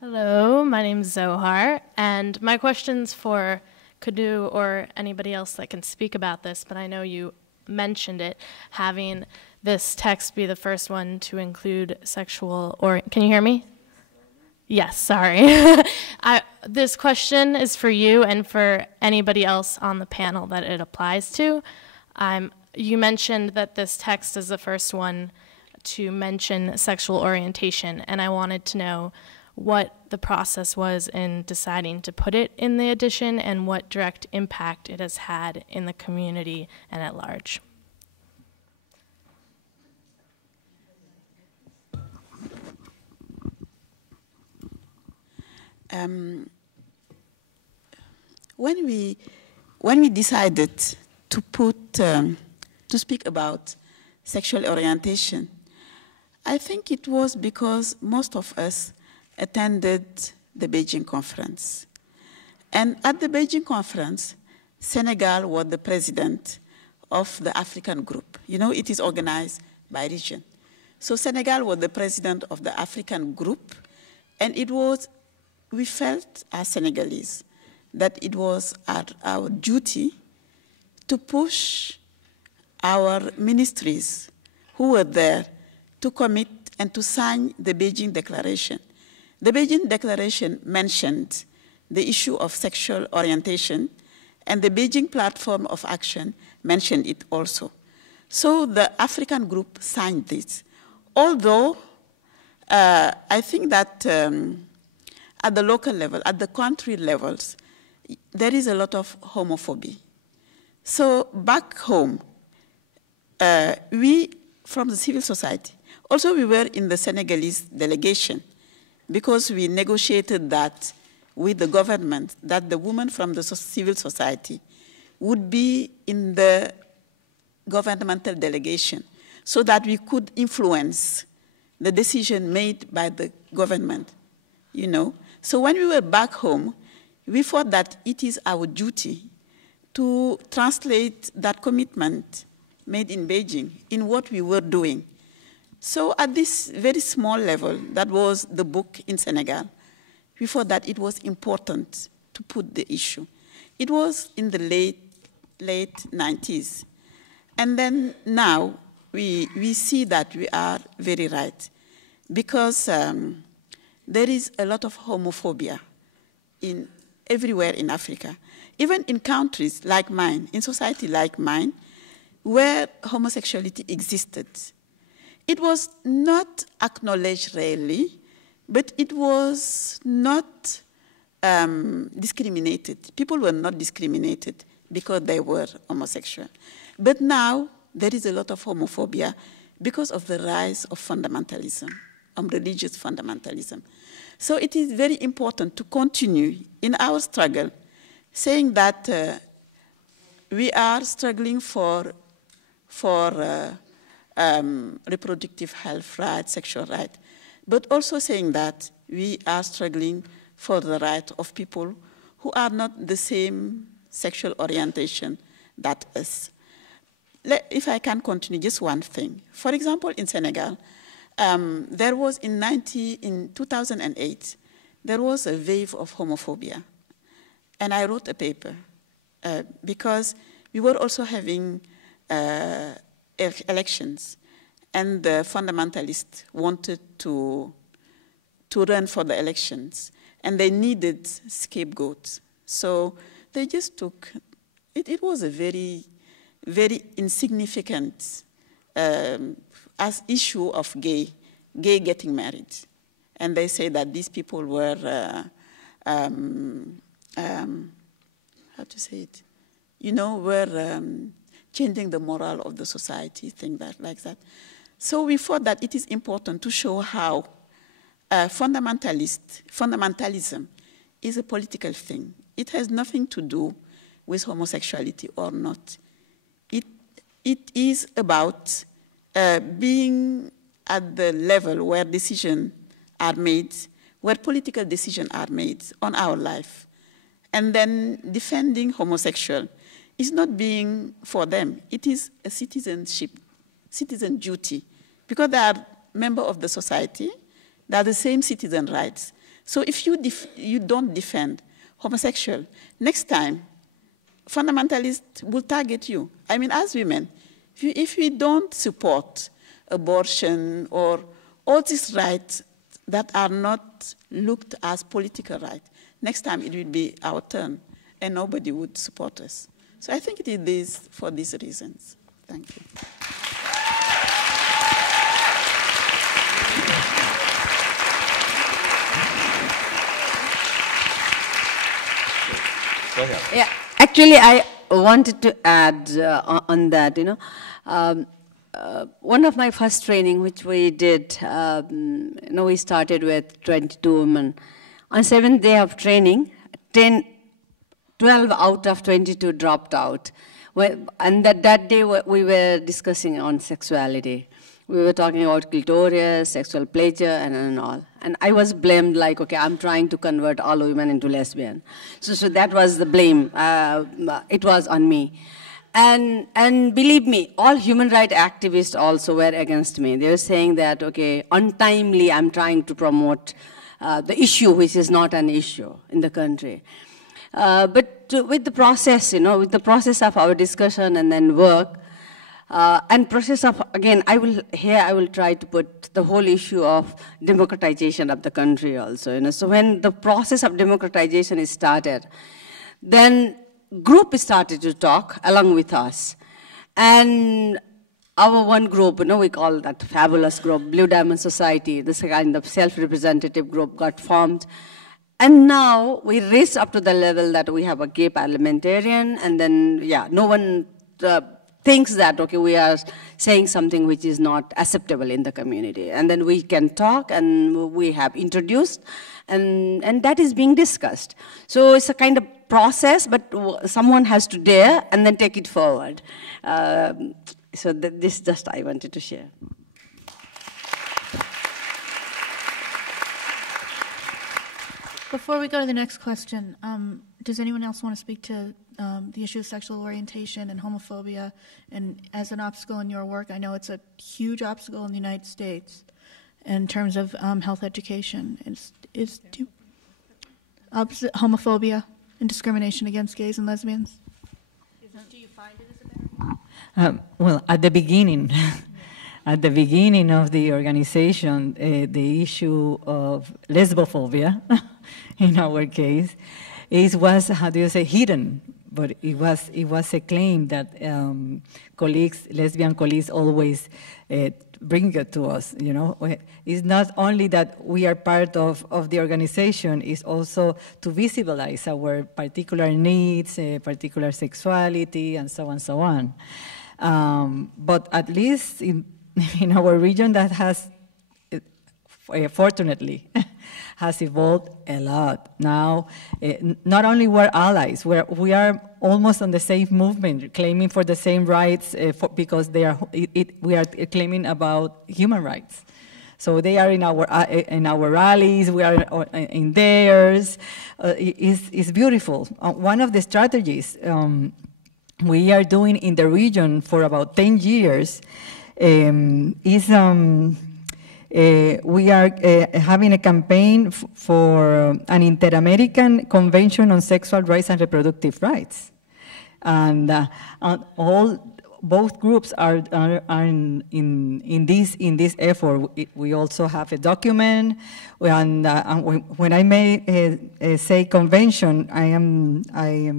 Hello, my name is Zohar, and my question's for Codou or anybody else that can speak about this, but I know you mentioned it, having this text be the first one to include sexual, or can you hear me? Yes, sorry. This question is for you and for anybody else on the panel that it applies to. You mentioned that this text is the first one to mention sexual orientation, and I wanted to know what the process was in deciding to put it in the edition and what direct impact it has had in the community and at large. When we decided to to speak about sexual orientation, I think it was because most of us attended the Beijing conference. And at the Beijing conference, Senegal was the president of the African group. You know, it is organized by region. So Senegal was the president of the African group, and we felt as Senegalese that it was our duty to push our ministries who were there to commit and to sign the Beijing Declaration. The Beijing Declaration mentioned the issue of sexual orientation, and the Beijing Platform of Action mentioned it also. So the African group signed this. Although I think that at the local level, at the country levels, there is a lot of homophobia. So back home, we, from the civil society, also we were in the Senegalese delegation, because we negotiated that with the government, that the women from the civil society would be in the governmental delegation so that we could influence the decision made by the government, you know. So when we were back home, we thought that it is our duty to translate that commitment made in Beijing in what we were doing. So at this very small level, that was the book in Senegal, we thought that it was important to put the issue. It was in the late 90s. And then now we see that we are very right, because there is a lot of homophobia everywhere in Africa, even in countries like mine, in society like mine, where homosexuality existed. It was not acknowledged really, but it was not discriminated. People were not discriminated because they were homosexual. But now there is a lot of homophobia because of the rise of fundamentalism, of religious fundamentalism. So it is very important to continue in our struggle, saying that we are struggling for reproductive health rights, sexual rights, but also saying that we are struggling for the right of people who are not the same sexual orientation that us. If I can continue, just one thing. For example, in Senegal, there was in 2008, there was a wave of homophobia. And I wrote a paper because we were also having elections, and the fundamentalists wanted to run for the elections, and they needed scapegoats. So they just took, it was a very, very insignificant as issue of gay getting married. And they say that these people were, how to say it, you know, were changing the moral of the society, things like that. So we thought that it is important to show how fundamentalism is a political thing. It has nothing to do with homosexuality or not. It is about being at the level where decisions are made, where political decisions are made on our life. And then defending homosexual is not being for them. It is a citizen duty, because they are members of the society. They are the same citizen rights. So if you don't defend homosexual, next time, fundamentalists will target you. I mean, as women, if we don't support abortion or all these rights that are not looked as political rights, next time it will be our turn, and nobody would support us. So I think it is for these reasons. Thank you. Go ahead. Yeah, actually, I wanted to add on that, one of my first training, which we did, we started with 22 women. On 7th day of training, 12 out of 22 dropped out. And that day we were discussing on sexuality. We were talking about clitoris, sexual pleasure, and all. And I was blamed like, okay, I'm trying to convert all women into lesbian. So that was the blame. It was on me. And believe me, all human rights activists also were against me. They were saying that, okay, untimely I'm trying to promote the issue, which is not an issue in the country. But with the process, with the process of our discussion and then work, and process of, again, I will try to put the whole issue of democratization of the country also. So when the process of democratization is started, then Groupe started to talk along with us. And our one group, we call that fabulous group, Blue Diamond Society, this kind of self-representative group got formed. And now we raised up to the level that we have a gay parliamentarian, and then, no one thinks that, okay, we are saying something which is not acceptable in the community. And then we can talk, and we have introduced, and that is being discussed. So it's a kind of process, but someone has to dare and then take it forward. So this just I wanted to share. Before we go to the next question, does anyone else want to speak to the issue of sexual orientation and homophobia, and as an obstacle in your work? I know it's a huge obstacle in the United States in terms of health education. Homophobia and discrimination against gays and lesbians? Do you find it as a barrier? Well, at the beginning, at the beginning of the organization, the issue of lesbophobia, in our case, was, how do you say, hidden. But it was a claim that lesbian colleagues always bring it to us, It's not only that we are part of the organization, it's also to visualize our particular needs, particular sexuality, and so on, so on. But at least in our region, that has, fortunately, has evolved a lot. Now, not only we're allies, we are almost on the same movement, claiming for the same rights, because we are claiming about human rights. So they are in our rallies, we are in theirs. It's beautiful. One of the strategies we are doing in the region for about 10 years is we are having a campaign for an Inter-American Convention on Sexual Rights and Reproductive Rights. And both groups are in this effort. We also have a document, and when I may say convention, I am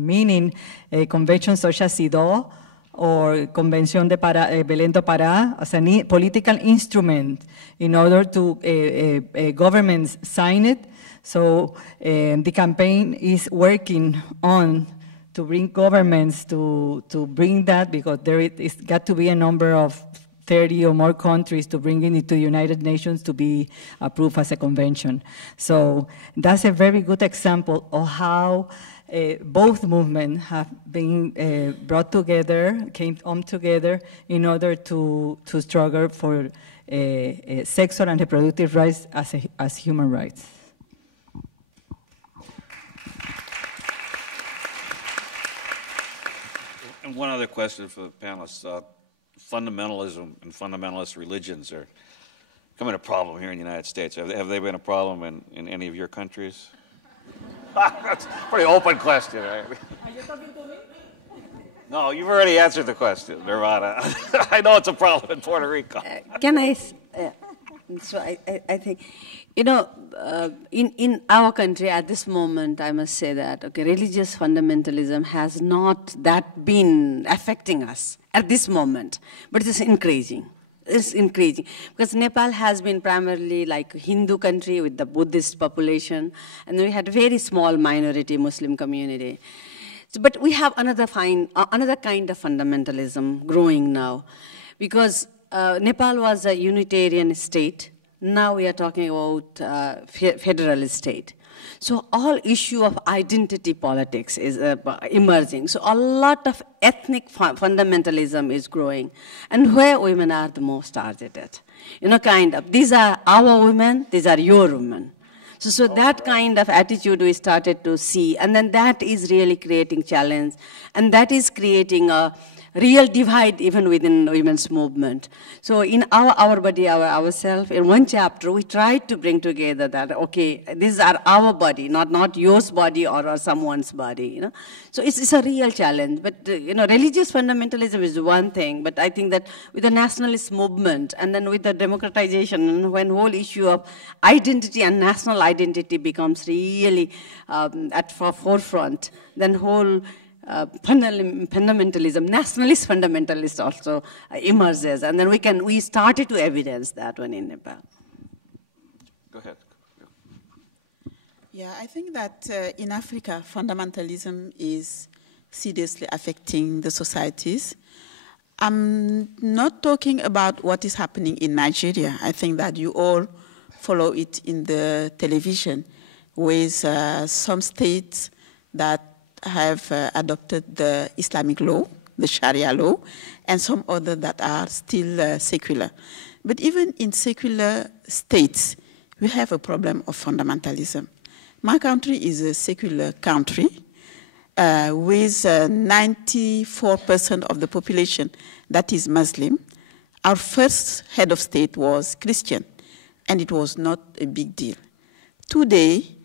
meaning a convention such as CIDO, or Convención de Belén do Pará, as a political instrument in order to governments sign it. So the campaign is working on to bring governments to bring that, because it's got to be a number of 30 or more countries to bring it into the United Nations to be approved as a convention. So that's a very good example of how both movements have been brought together, came together in order to struggle for sexual and reproductive rights as human rights. And one other question for the panelists. Fundamentalism and fundamentalist religions are becoming a problem here in the United States. Have they been a problem in any of your countries? That's a pretty open question, right? Are you talking to me? No, you've already answered the question, Nirvana. I know it's a problem in Puerto Rico. Can I? So I think, you know, in our country at this moment, I must say that, okay, religious fundamentalism has not that been affecting us at this moment, but it's increasing. It's increasing because Nepal has been primarily like a Hindu country with the Buddhist population, and we had a very small minority Muslim community. So, but we have another kind of fundamentalism growing now, because Nepal was a Unitarian state. Now we are talking about federal state. So all issue of identity politics is emerging. So a lot of ethnic fundamentalism is growing, and where women are the most targeted. You know, kind of, these are our women, these are your women. So that kind of attitude we started to see, and then that is really creating challenge, and that is creating a real divide even within the women's movement. So in our body, ourselves, in one chapter, we tried to bring together that, okay, these are our body, not yours body or someone's body, you know. So it's a real challenge. But, you know, religious fundamentalism is one thing, but I think that with the nationalist movement and then with the democratization, when whole issue of identity and national identity becomes really at forefront, then whole fundamentalism, nationalist fundamentalist also emerges, and then we started to evidence that one in Nepal. Go ahead. Yeah, I think that in Africa, fundamentalism is seriously affecting the societies. I'm not talking about what is happening in Nigeria. I think that you all follow it in the television with some states that have adopted the Islamic law, the Sharia law, and some others that are still secular. But even in secular states, we have a problem of fundamentalism. My country is a secular country with 94% of the population that is Muslim. Our first head of state was Christian, and it was not a big deal. Today,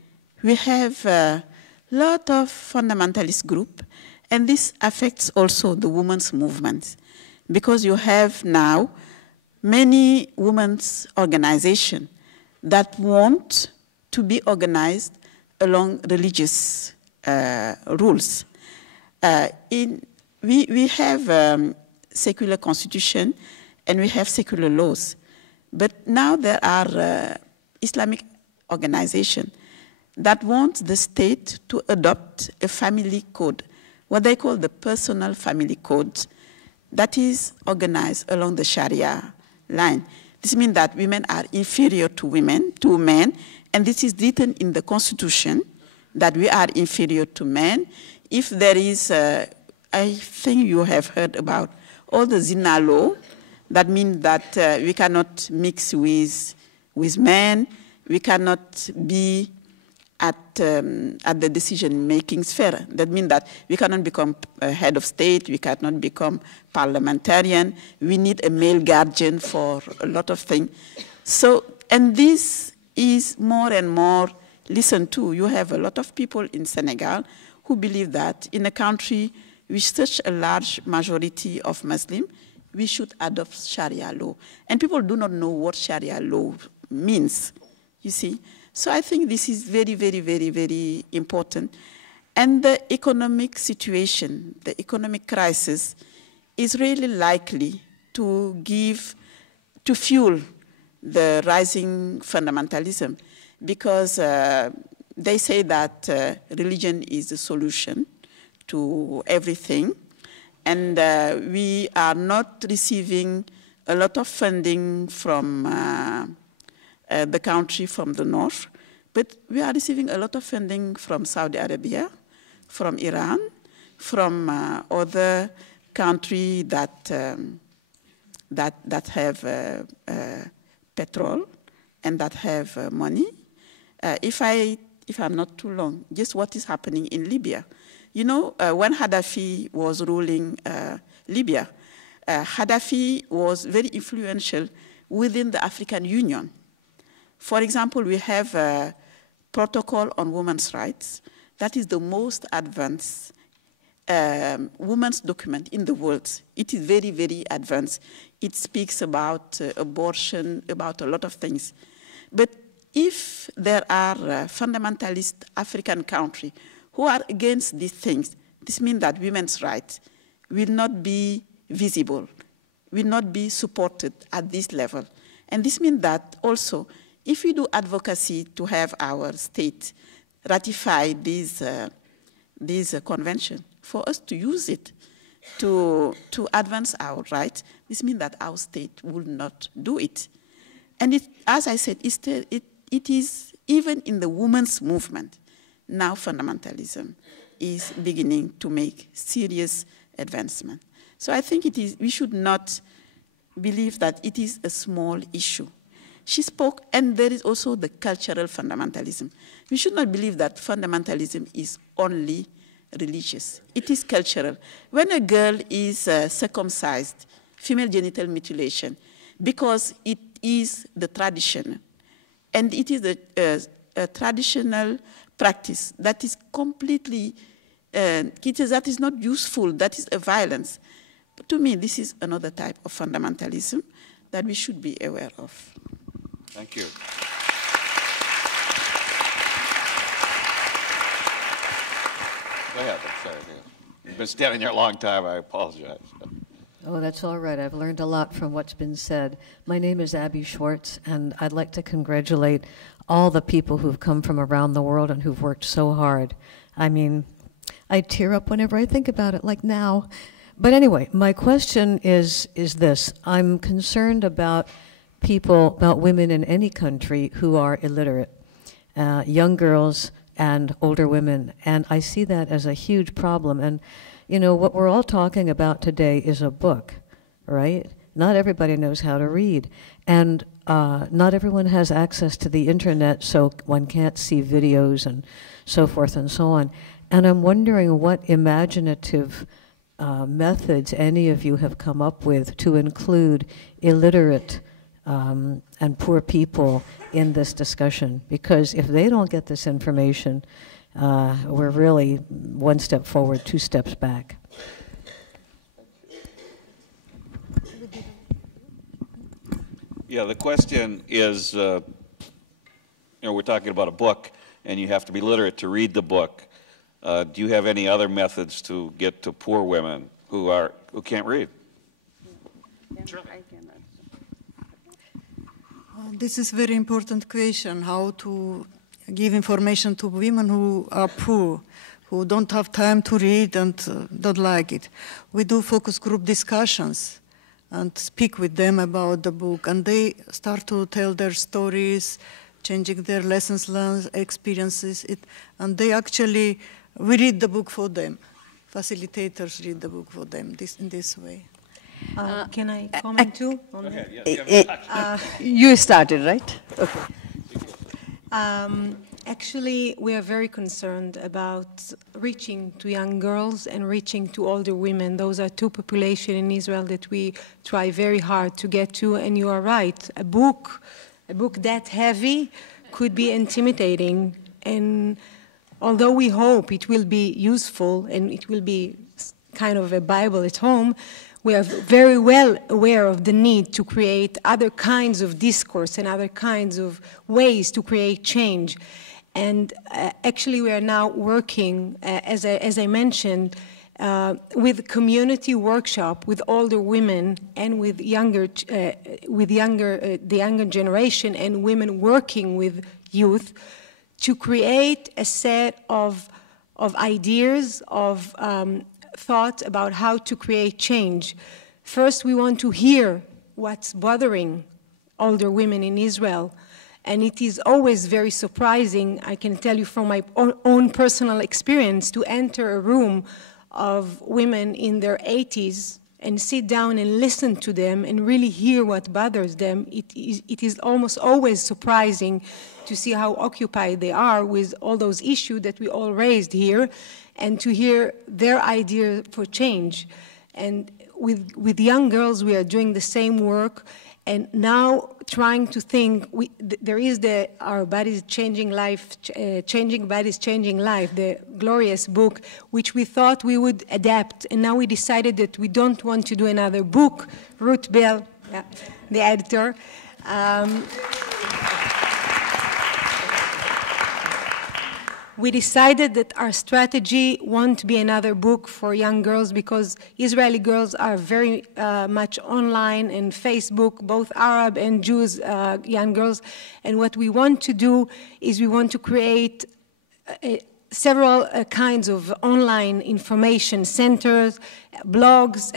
we have lot of fundamentalist group, and this affects also the women's movements, because you have now many women's organizations that want to be organized along religious rules. We have secular constitution and we have secular laws, but now there are Islamic organizations that wants the state to adopt a family code, what they call the personal family code, that is organized along the Sharia line. This means that women are inferior to men, and this is written in the Constitution, that we are inferior to men. If there is, I think you have heard about all the Zina law, that means that we cannot mix with men, we cannot be at the decision-making sphere. That means that we cannot become a head of state, we cannot become parliamentarian, we need a male guardian for a lot of things. So, and this is more and more listened to. You have a lot of people in Senegal who believe that in a country with such a large majority of Muslims, we should adopt Sharia law. And people do not know what Sharia law means, you see. So I think this is very, very, very, very important. And the economic situation, the economic crisis, is really likely to fuel the rising fundamentalism, because they say that religion is the solution to everything. And we are not receiving a lot of funding from the country from the north, but we are receiving a lot of funding from Saudi Arabia, from Iran, from other countries that have petrol and that have money. If I'm not too long, just what is happening in Libya. You know, when Gaddafi was ruling Libya, Gaddafi was very influential within the African Union. For example, we have a protocol on women's rights. That is the most advanced women's document in the world. It is very, very advanced. It speaks about abortion, about a lot of things. But if there are fundamentalist African countries who are against these things, this means that women's rights will not be visible, will not be supported at this level. And this means that also, if we do advocacy to have our state ratify this convention, for us to use it to advance our rights, this means that our state will not do it. And it, as I said, it is even in the women's movement, now fundamentalism is beginning to make serious advancement. So I think we should not believe that it is a small issue. She spoke, and there is also the cultural fundamentalism. We should not believe that fundamentalism is only religious. It is cultural. When a girl is circumcised, female genital mutilation, because it is the tradition, and it is a traditional practice that is completely, that is not useful, that is a violence. But to me, this is another type of fundamentalism that we should be aware of. Thank you. Go ahead. I'm sorry. You've been standing there a long time. I apologize. Oh, that's all right. I've learned a lot from what's been said. My name is Abby Schwartz, and I'd like to congratulate all the people who've come from around the world and who've worked so hard. I mean, I tear up whenever I think about it, like now. But anyway, my question is this. I'm concerned about people, about women in any country who are illiterate, young girls and older women, and I see that as a huge problem. And you know, what we're all talking about today is a book, right? Not everybody knows how to read, and not everyone has access to the internet, so one can't see videos and so forth and so on. And I'm wondering what imaginative methods any of you have come up with to include illiterate and poor people in this discussion, because if they don't get this information, we're really one step forward, two steps back. Yeah, the question is, you know, we're talking about a book, and you have to be literate to read the book. Do you have any other methods to get to poor women who can't read? Sure. This is a very important question, how to give information to women who are poor, who don't have time to read and don't like it. We do focus group discussions and speak with them about the book, and they start to tell their stories, changing their lessons learned, experiences, and they actually, we read the book for them. Facilitators read the book for them in this way. Can I comment too? You started, right? Okay. Actually, we are very concerned about reaching to young girls and reaching to older women. Those are two populations in Israel that we try very hard to get to, and you are right. A book that heavy could be intimidating, and although we hope it will be useful and it will be kind of a Bible at home, we are very well aware of the need to create other kinds of discourse and other kinds of ways to create change. And actually, we are now working, as I mentioned, with community workshop with older women and with the younger generation and women working with youth to create a set of ideas, of thoughts about how to create change. First, we want to hear what's bothering older women in Israel And it is always very surprising, I can tell you from my own personal experience, to enter a room of women in their 80s and sit down and listen to them and really hear what bothers them. It is almost always surprising to see how occupied they are with all those issues that we all raised here, and to hear their idea for change. And with young girls, we are doing the same work, and now trying to think, there is Our Bodies Changing Life, Changing Bodies Changing Life, the glorious book, which we thought we would adapt, and now we decided that we don't want to do another book. Ruth Bell, the editor, we decided that our strategy won't be another book for young girls, because Israeli girls are very much online and Facebook, both Arab and Jews young girls. And what we want to do is we want to create several kinds of online information centers, blogs,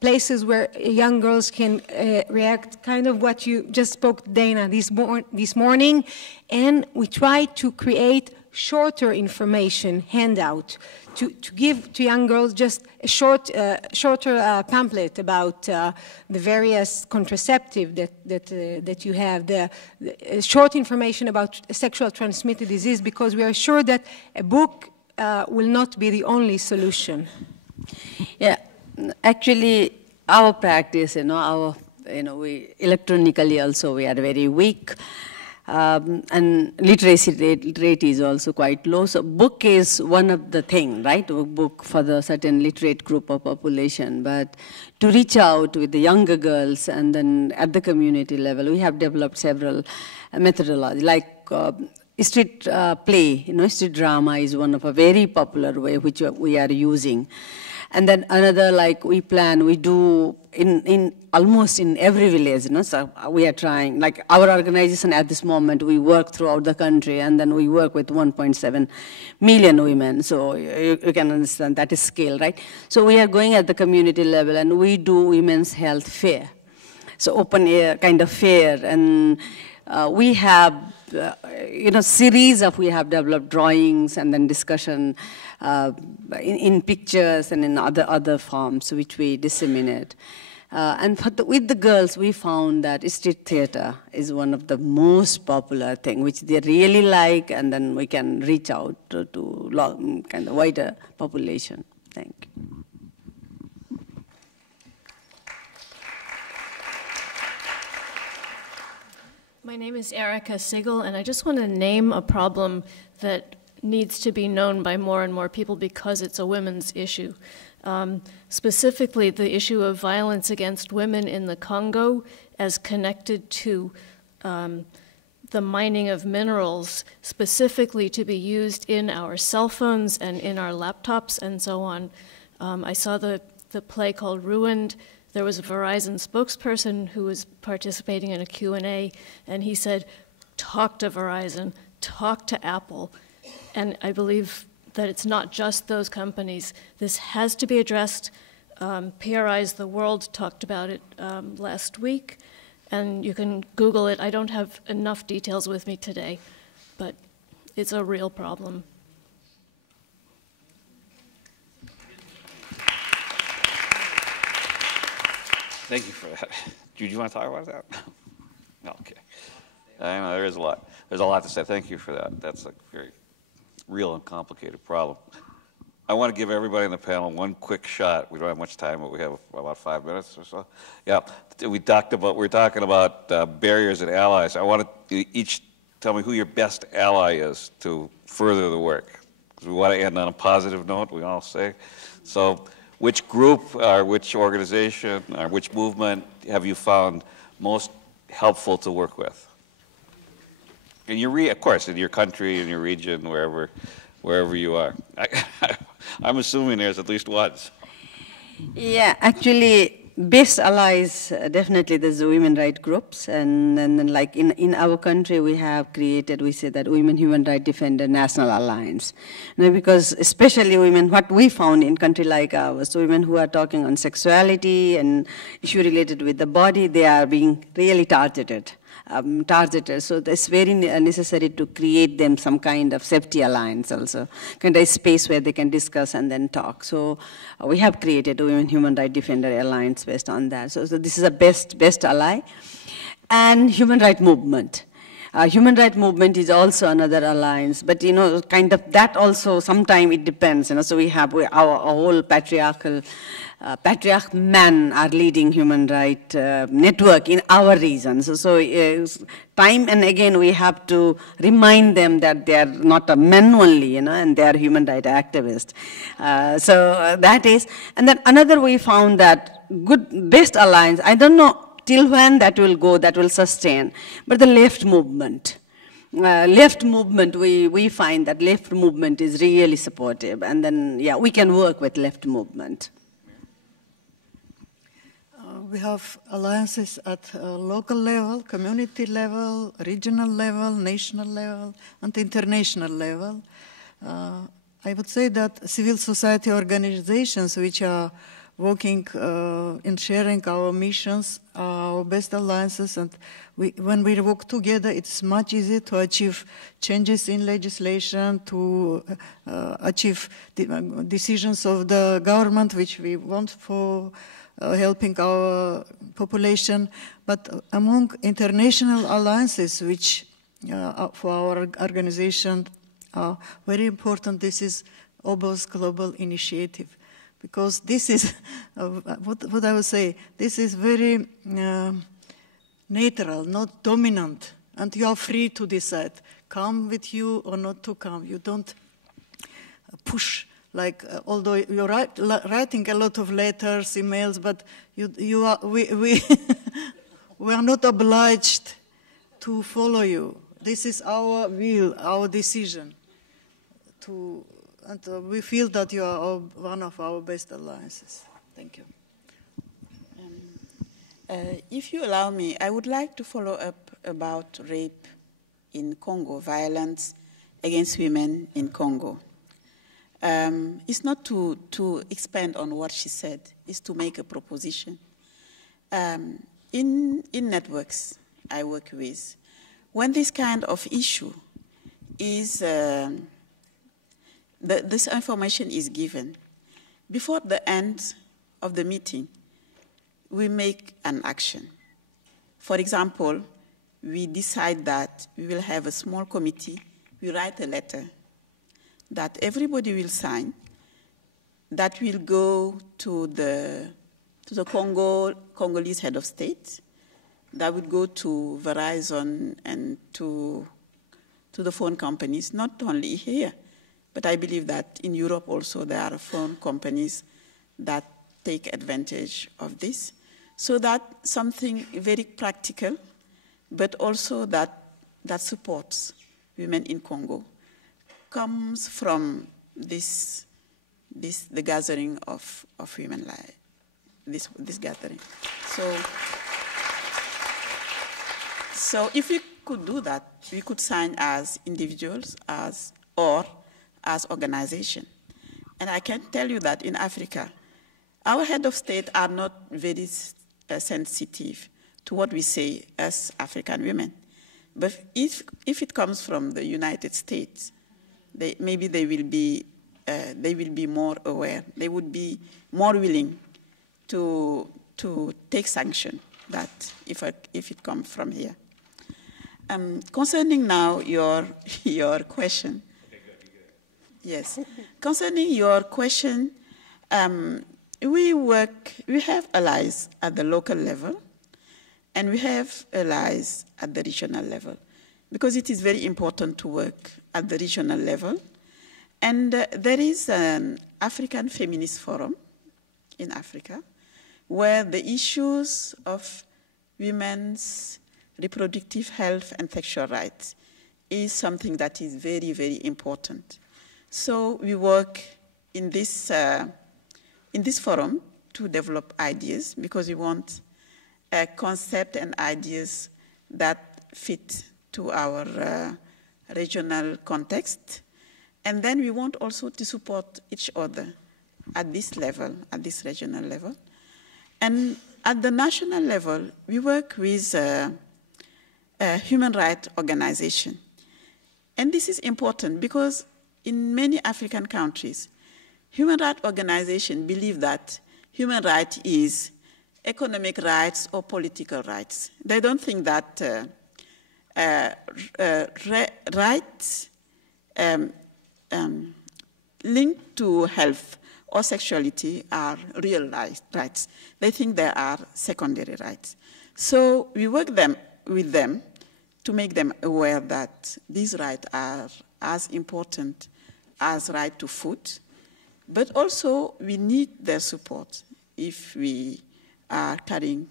places where young girls can react, kind of what you just spoke, Dana, this morning. And we try to create shorter information handout to give to young girls just a shorter pamphlet about the various contraceptive that you have, the short information about sexual transmitted disease, because we are sure that a book will not be the only solution. Yeah, actually, our practice, we electronically also we are very weak. And literacy rate is also quite low. So book is one of the things, right? A book for the certain literate group of population. But to reach out with the younger girls and then at the community level, we have developed several methodologies, like street play, street drama is one of a very popular way which we are using. And then another, like we do in almost in every village, so we are trying, like our organization at this moment, we work throughout the country, and then we work with 1.7 million women, so you can understand that is scale, right? So we are going at the community level, and we do women's health fair. So open air kind of fair, and we have, series of, we have developed drawings and then discussion in pictures and in other forms which we disseminate. And with the girls, we found that street theater is one of the most popular thing, which they really like, and then we can reach out to kind of wider population. Thank you. My name is Erica Siegel, and I just want to name a problem that needs to be known by more and more people because it's a women's issue. Specifically, the issue of violence against women in the Congo as connected to the mining of minerals, specifically to be used in our cell phones and in our laptops and so on. I saw the play called Ruined. There was a Verizon spokesperson who was participating in a Q&A, and he said, talk to Verizon, talk to Apple. And I believe that it's not just those companies. This has to be addressed. PRI's The World talked about it last week, and you can Google it. I don't have enough details with me today, but it's a real problem. Thank you for that. Do you want to talk about that? No, okay. I know there's a lot to say. Thank you for that. That's a very real and complicated problem. I want to give everybody on the panel one quick shot. We don't have much time, but we have about 5 minutes or so. Yeah, we're talking about barriers and allies. I want to each tell me who your best ally is to further the work. Because we want to end on a positive note, we all say. So which group or which organization or which movement have you found most helpful to work with? In your of course, in your country, in your region, wherever you are. I'm assuming there's at least one. Yeah, actually, best allies, definitely there's the women rights groups. And then like in our country, we have created, we say that Women Human Rights Defender National Alliance. Now, because especially women, what we found in country like ours, women who are talking on sexuality and issue related with the body, they are being really targeted. targeted. So it's very necessary to create them some kind of safety alliance also, kind of space where they can discuss and then talk. So we have created a Women Human Rights Defender Alliance based on that. So this is a best ally. And human rights movement. Human rights movement is also another alliance, but kind of that also, sometimes it depends, so we have our whole patriarch men are leading human rights network in our region. So time and again we have to remind them that they are not a men only, and they are human rights activists. So that is, and then another we found that best alliance, I don't know till when that will go, that will sustain. But the left movement, we find that left movement is really supportive. And then, yeah, we can work with left movement. We have alliances at local level, community level, regional level, national level, and international level. I would say that civil society organizations which are working in sharing our missions, our best alliances, and when we work together, it's much easier to achieve changes in legislation, to achieve decisions of the government which we want for helping our population. But among international alliances, which for our organization are very important, this is OBO's Global Initiative. Because this is, what I would say, this is very neutral, not dominant, and you are free to decide, come with you or not to come. You don't push, like, although you're writing a lot of letters, emails, but we are not obliged to follow you. This is our will, our decision to. And we feel that you are one of our best alliances. Thank you. If you allow me, I would like to follow up about rape in Congo, violence against women in Congo. It's not to expand on what she said, it's to make a proposition. In networks I work with, when this kind of issue is this information is given, before the end of the meeting, we make an action. For example, we decide that we will have a small committee, we write a letter that everybody will sign, that will go to the Congolese head of state, that would go to Verizon and to the phone companies, not only here, but I believe that in Europe also there are phone companies that take advantage of this. So that something very practical, but also that supports women in Congo, comes from the gathering of women, this gathering. So if we could do that, we could sign as individuals, or as organization. And I can tell you that in Africa, our head of state are not very sensitive to what we say as African women. But if it comes from the United States, maybe they will be more aware. They would be more willing to take sanction that if it comes from here. Concerning now your question. Yes. Concerning your question, we have allies at the local level, and we have allies at the regional level, because it is very important to work at the regional level. And there is an African Feminist Forum in Africa, where the issues of women's reproductive health and sexual rights is something that is very, very important. So we work in this forum to develop ideas, because we want a concept and ideas that fit to our regional context. And then we want also to support each other at this level, at this regional level. And at the national level, we work with human rights organization. And this is important because in many African countries, human rights organizations believe that human rights is economic rights or political rights. They don't think that rights linked to health or sexuality are real rights. They think they are secondary rights. So we work with them to make them aware that these rights are as important as right to food, but also we need their support if we are carrying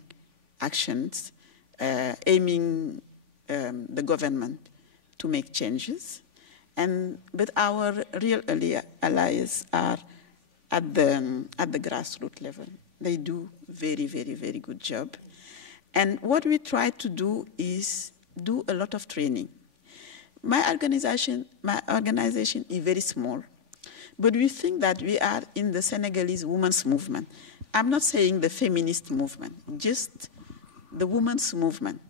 actions aiming the government to make changes. But our real allies are at the grassroots level. They do very, very, very good job. And what we try to do is do a lot of training. My organization is very small, but we think that we are in the Senegalese women's movement. I'm not saying the feminist movement, just the women's movement.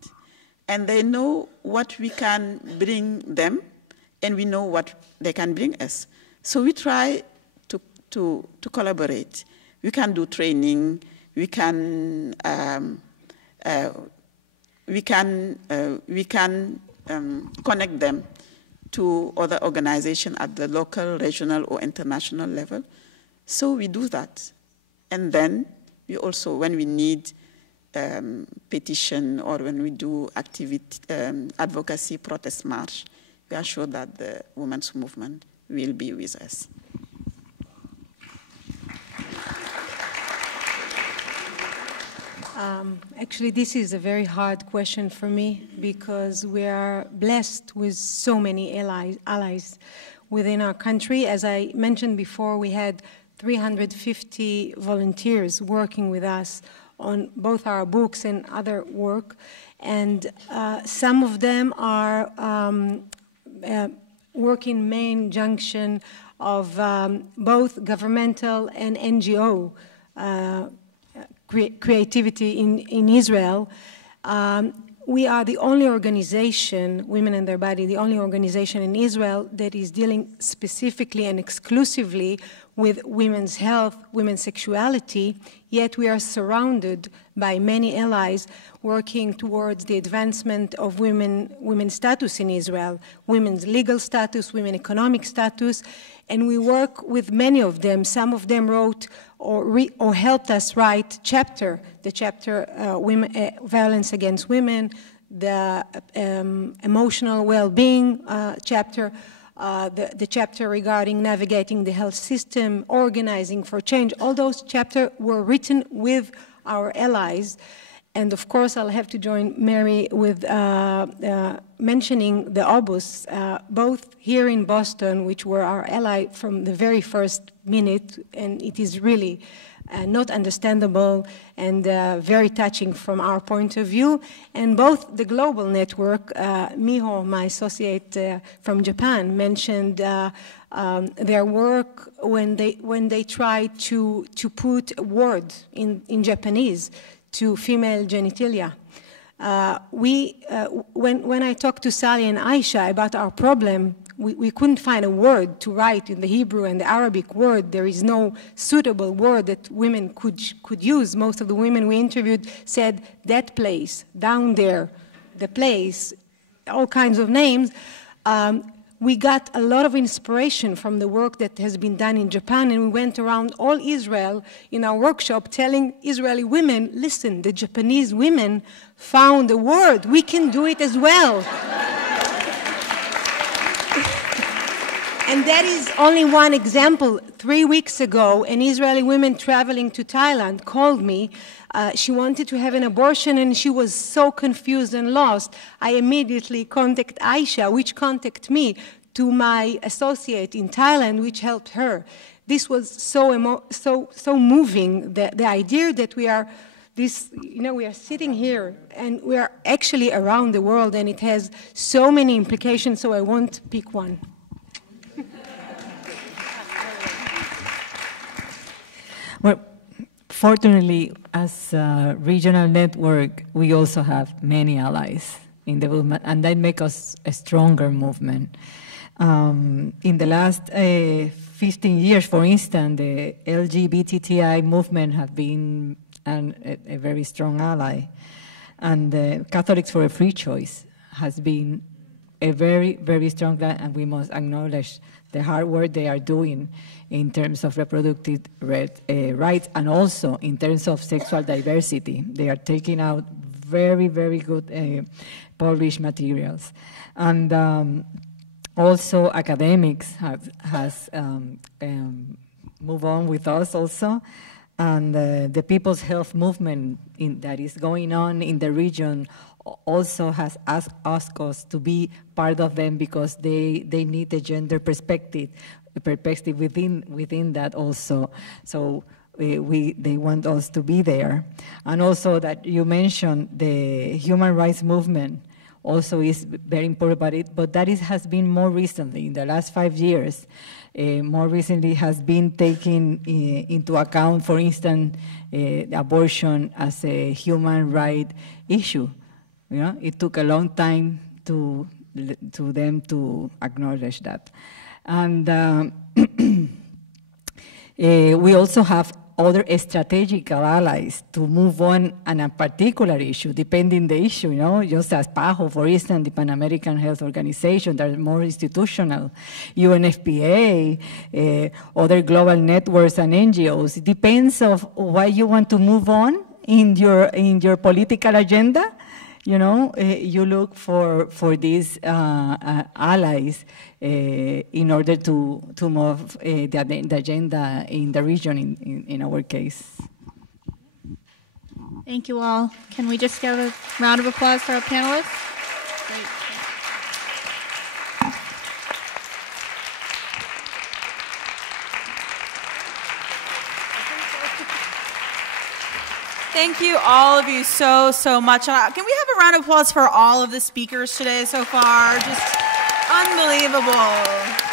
And they know what we can bring them, and we know what they can bring us. So we try to collaborate. We can do training. We can connect them to other organizations at the local, regional, or international level. So we do that. And then we also, when we need petition or when we do advocacy protest march, we are sure that the women's movement will be with us. Actually, this is a very hard question for me because we are blessed with so many allies within our country. As I mentioned before, we had 350 volunteers working with us on both our books and other work. And some of them are working main junction of both governmental and NGO creativity in Israel. We are the only organization, Women and Their Body, the only organization in Israel that is dealing specifically and exclusively with women's health, women's sexuality, yet we are surrounded by many allies working towards the advancement of women's status in Israel, women's legal status, women's economic status, and we work with many of them. Some of them wrote or helped us write the chapter Violence Against Women, the emotional well-being chapter, the chapter regarding navigating the health system, organizing for change. All those chapters were written with our allies. And of course, I'll have to join Meri with mentioning the Obus, both here in Boston, which were our ally from the very first minute, and it is really not understandable and very touching from our point of view. And both the global network, Miho, my associate from Japan, mentioned their work when they tried to put a word in Japanese to female genitalia. When I talked to Sally and Aisha about our problem, we couldn't find a word to write in the Hebrew and the Arabic word. There is no suitable word that women could use. Most of the women we interviewed said, that place, down there, the place, all kinds of names. We got a lot of inspiration from the work that has been done in Japan, and we went around all Israel in our workshop telling Israeli women, listen, the Japanese women found a word. We can do it as well. And that is only one example. 3 weeks ago, an Israeli woman traveling to Thailand called me. She wanted to have an abortion, and she was so confused and lost. I immediately contacted Aisha, which contacted me, to my associate in Thailand, which helped her. This was so moving, the idea that we are we are sitting here, and we are actually around the world, and it has so many implications, so I won't pick one. Well, fortunately, as a regional network, we also have many allies. in the movement, and that makes us a stronger movement. In the last 15 years, for instance, the LGBTI movement has been a very strong ally, and Catholics for a Free Choice has been a very, very strong, and we must acknowledge the hard work they are doing in terms of reproductive rights and also in terms of sexual diversity. They are taking out very, very good published materials. And also academics has moved on with us also. And the People's Health Movement that is going on in the region also has asked us to be part of them because they need a gender perspective within that also. So they want us to be there. And also that you mentioned the human rights movement also is very important, but that has been more recently, in the last 5 years. More recently has been taken into account, for instance, abortion as a human right issue. You know, it took a long time to them to acknowledge that. And we also have other strategical allies to move on a particular issue, depending the issue, you know, just as PAHO, for instance, the Pan-American Health Organization, that are more institutional, UNFPA, other global networks and NGOs. It depends of why you want to move on in your political agenda. You know, you look for these allies in order to move the agenda in the region, in our case. Thank you all. Can we just give a round of applause for our panelists? Great. Thank you, all of you, so much. Can we have a round of applause for all of the speakers today so far? Just unbelievable.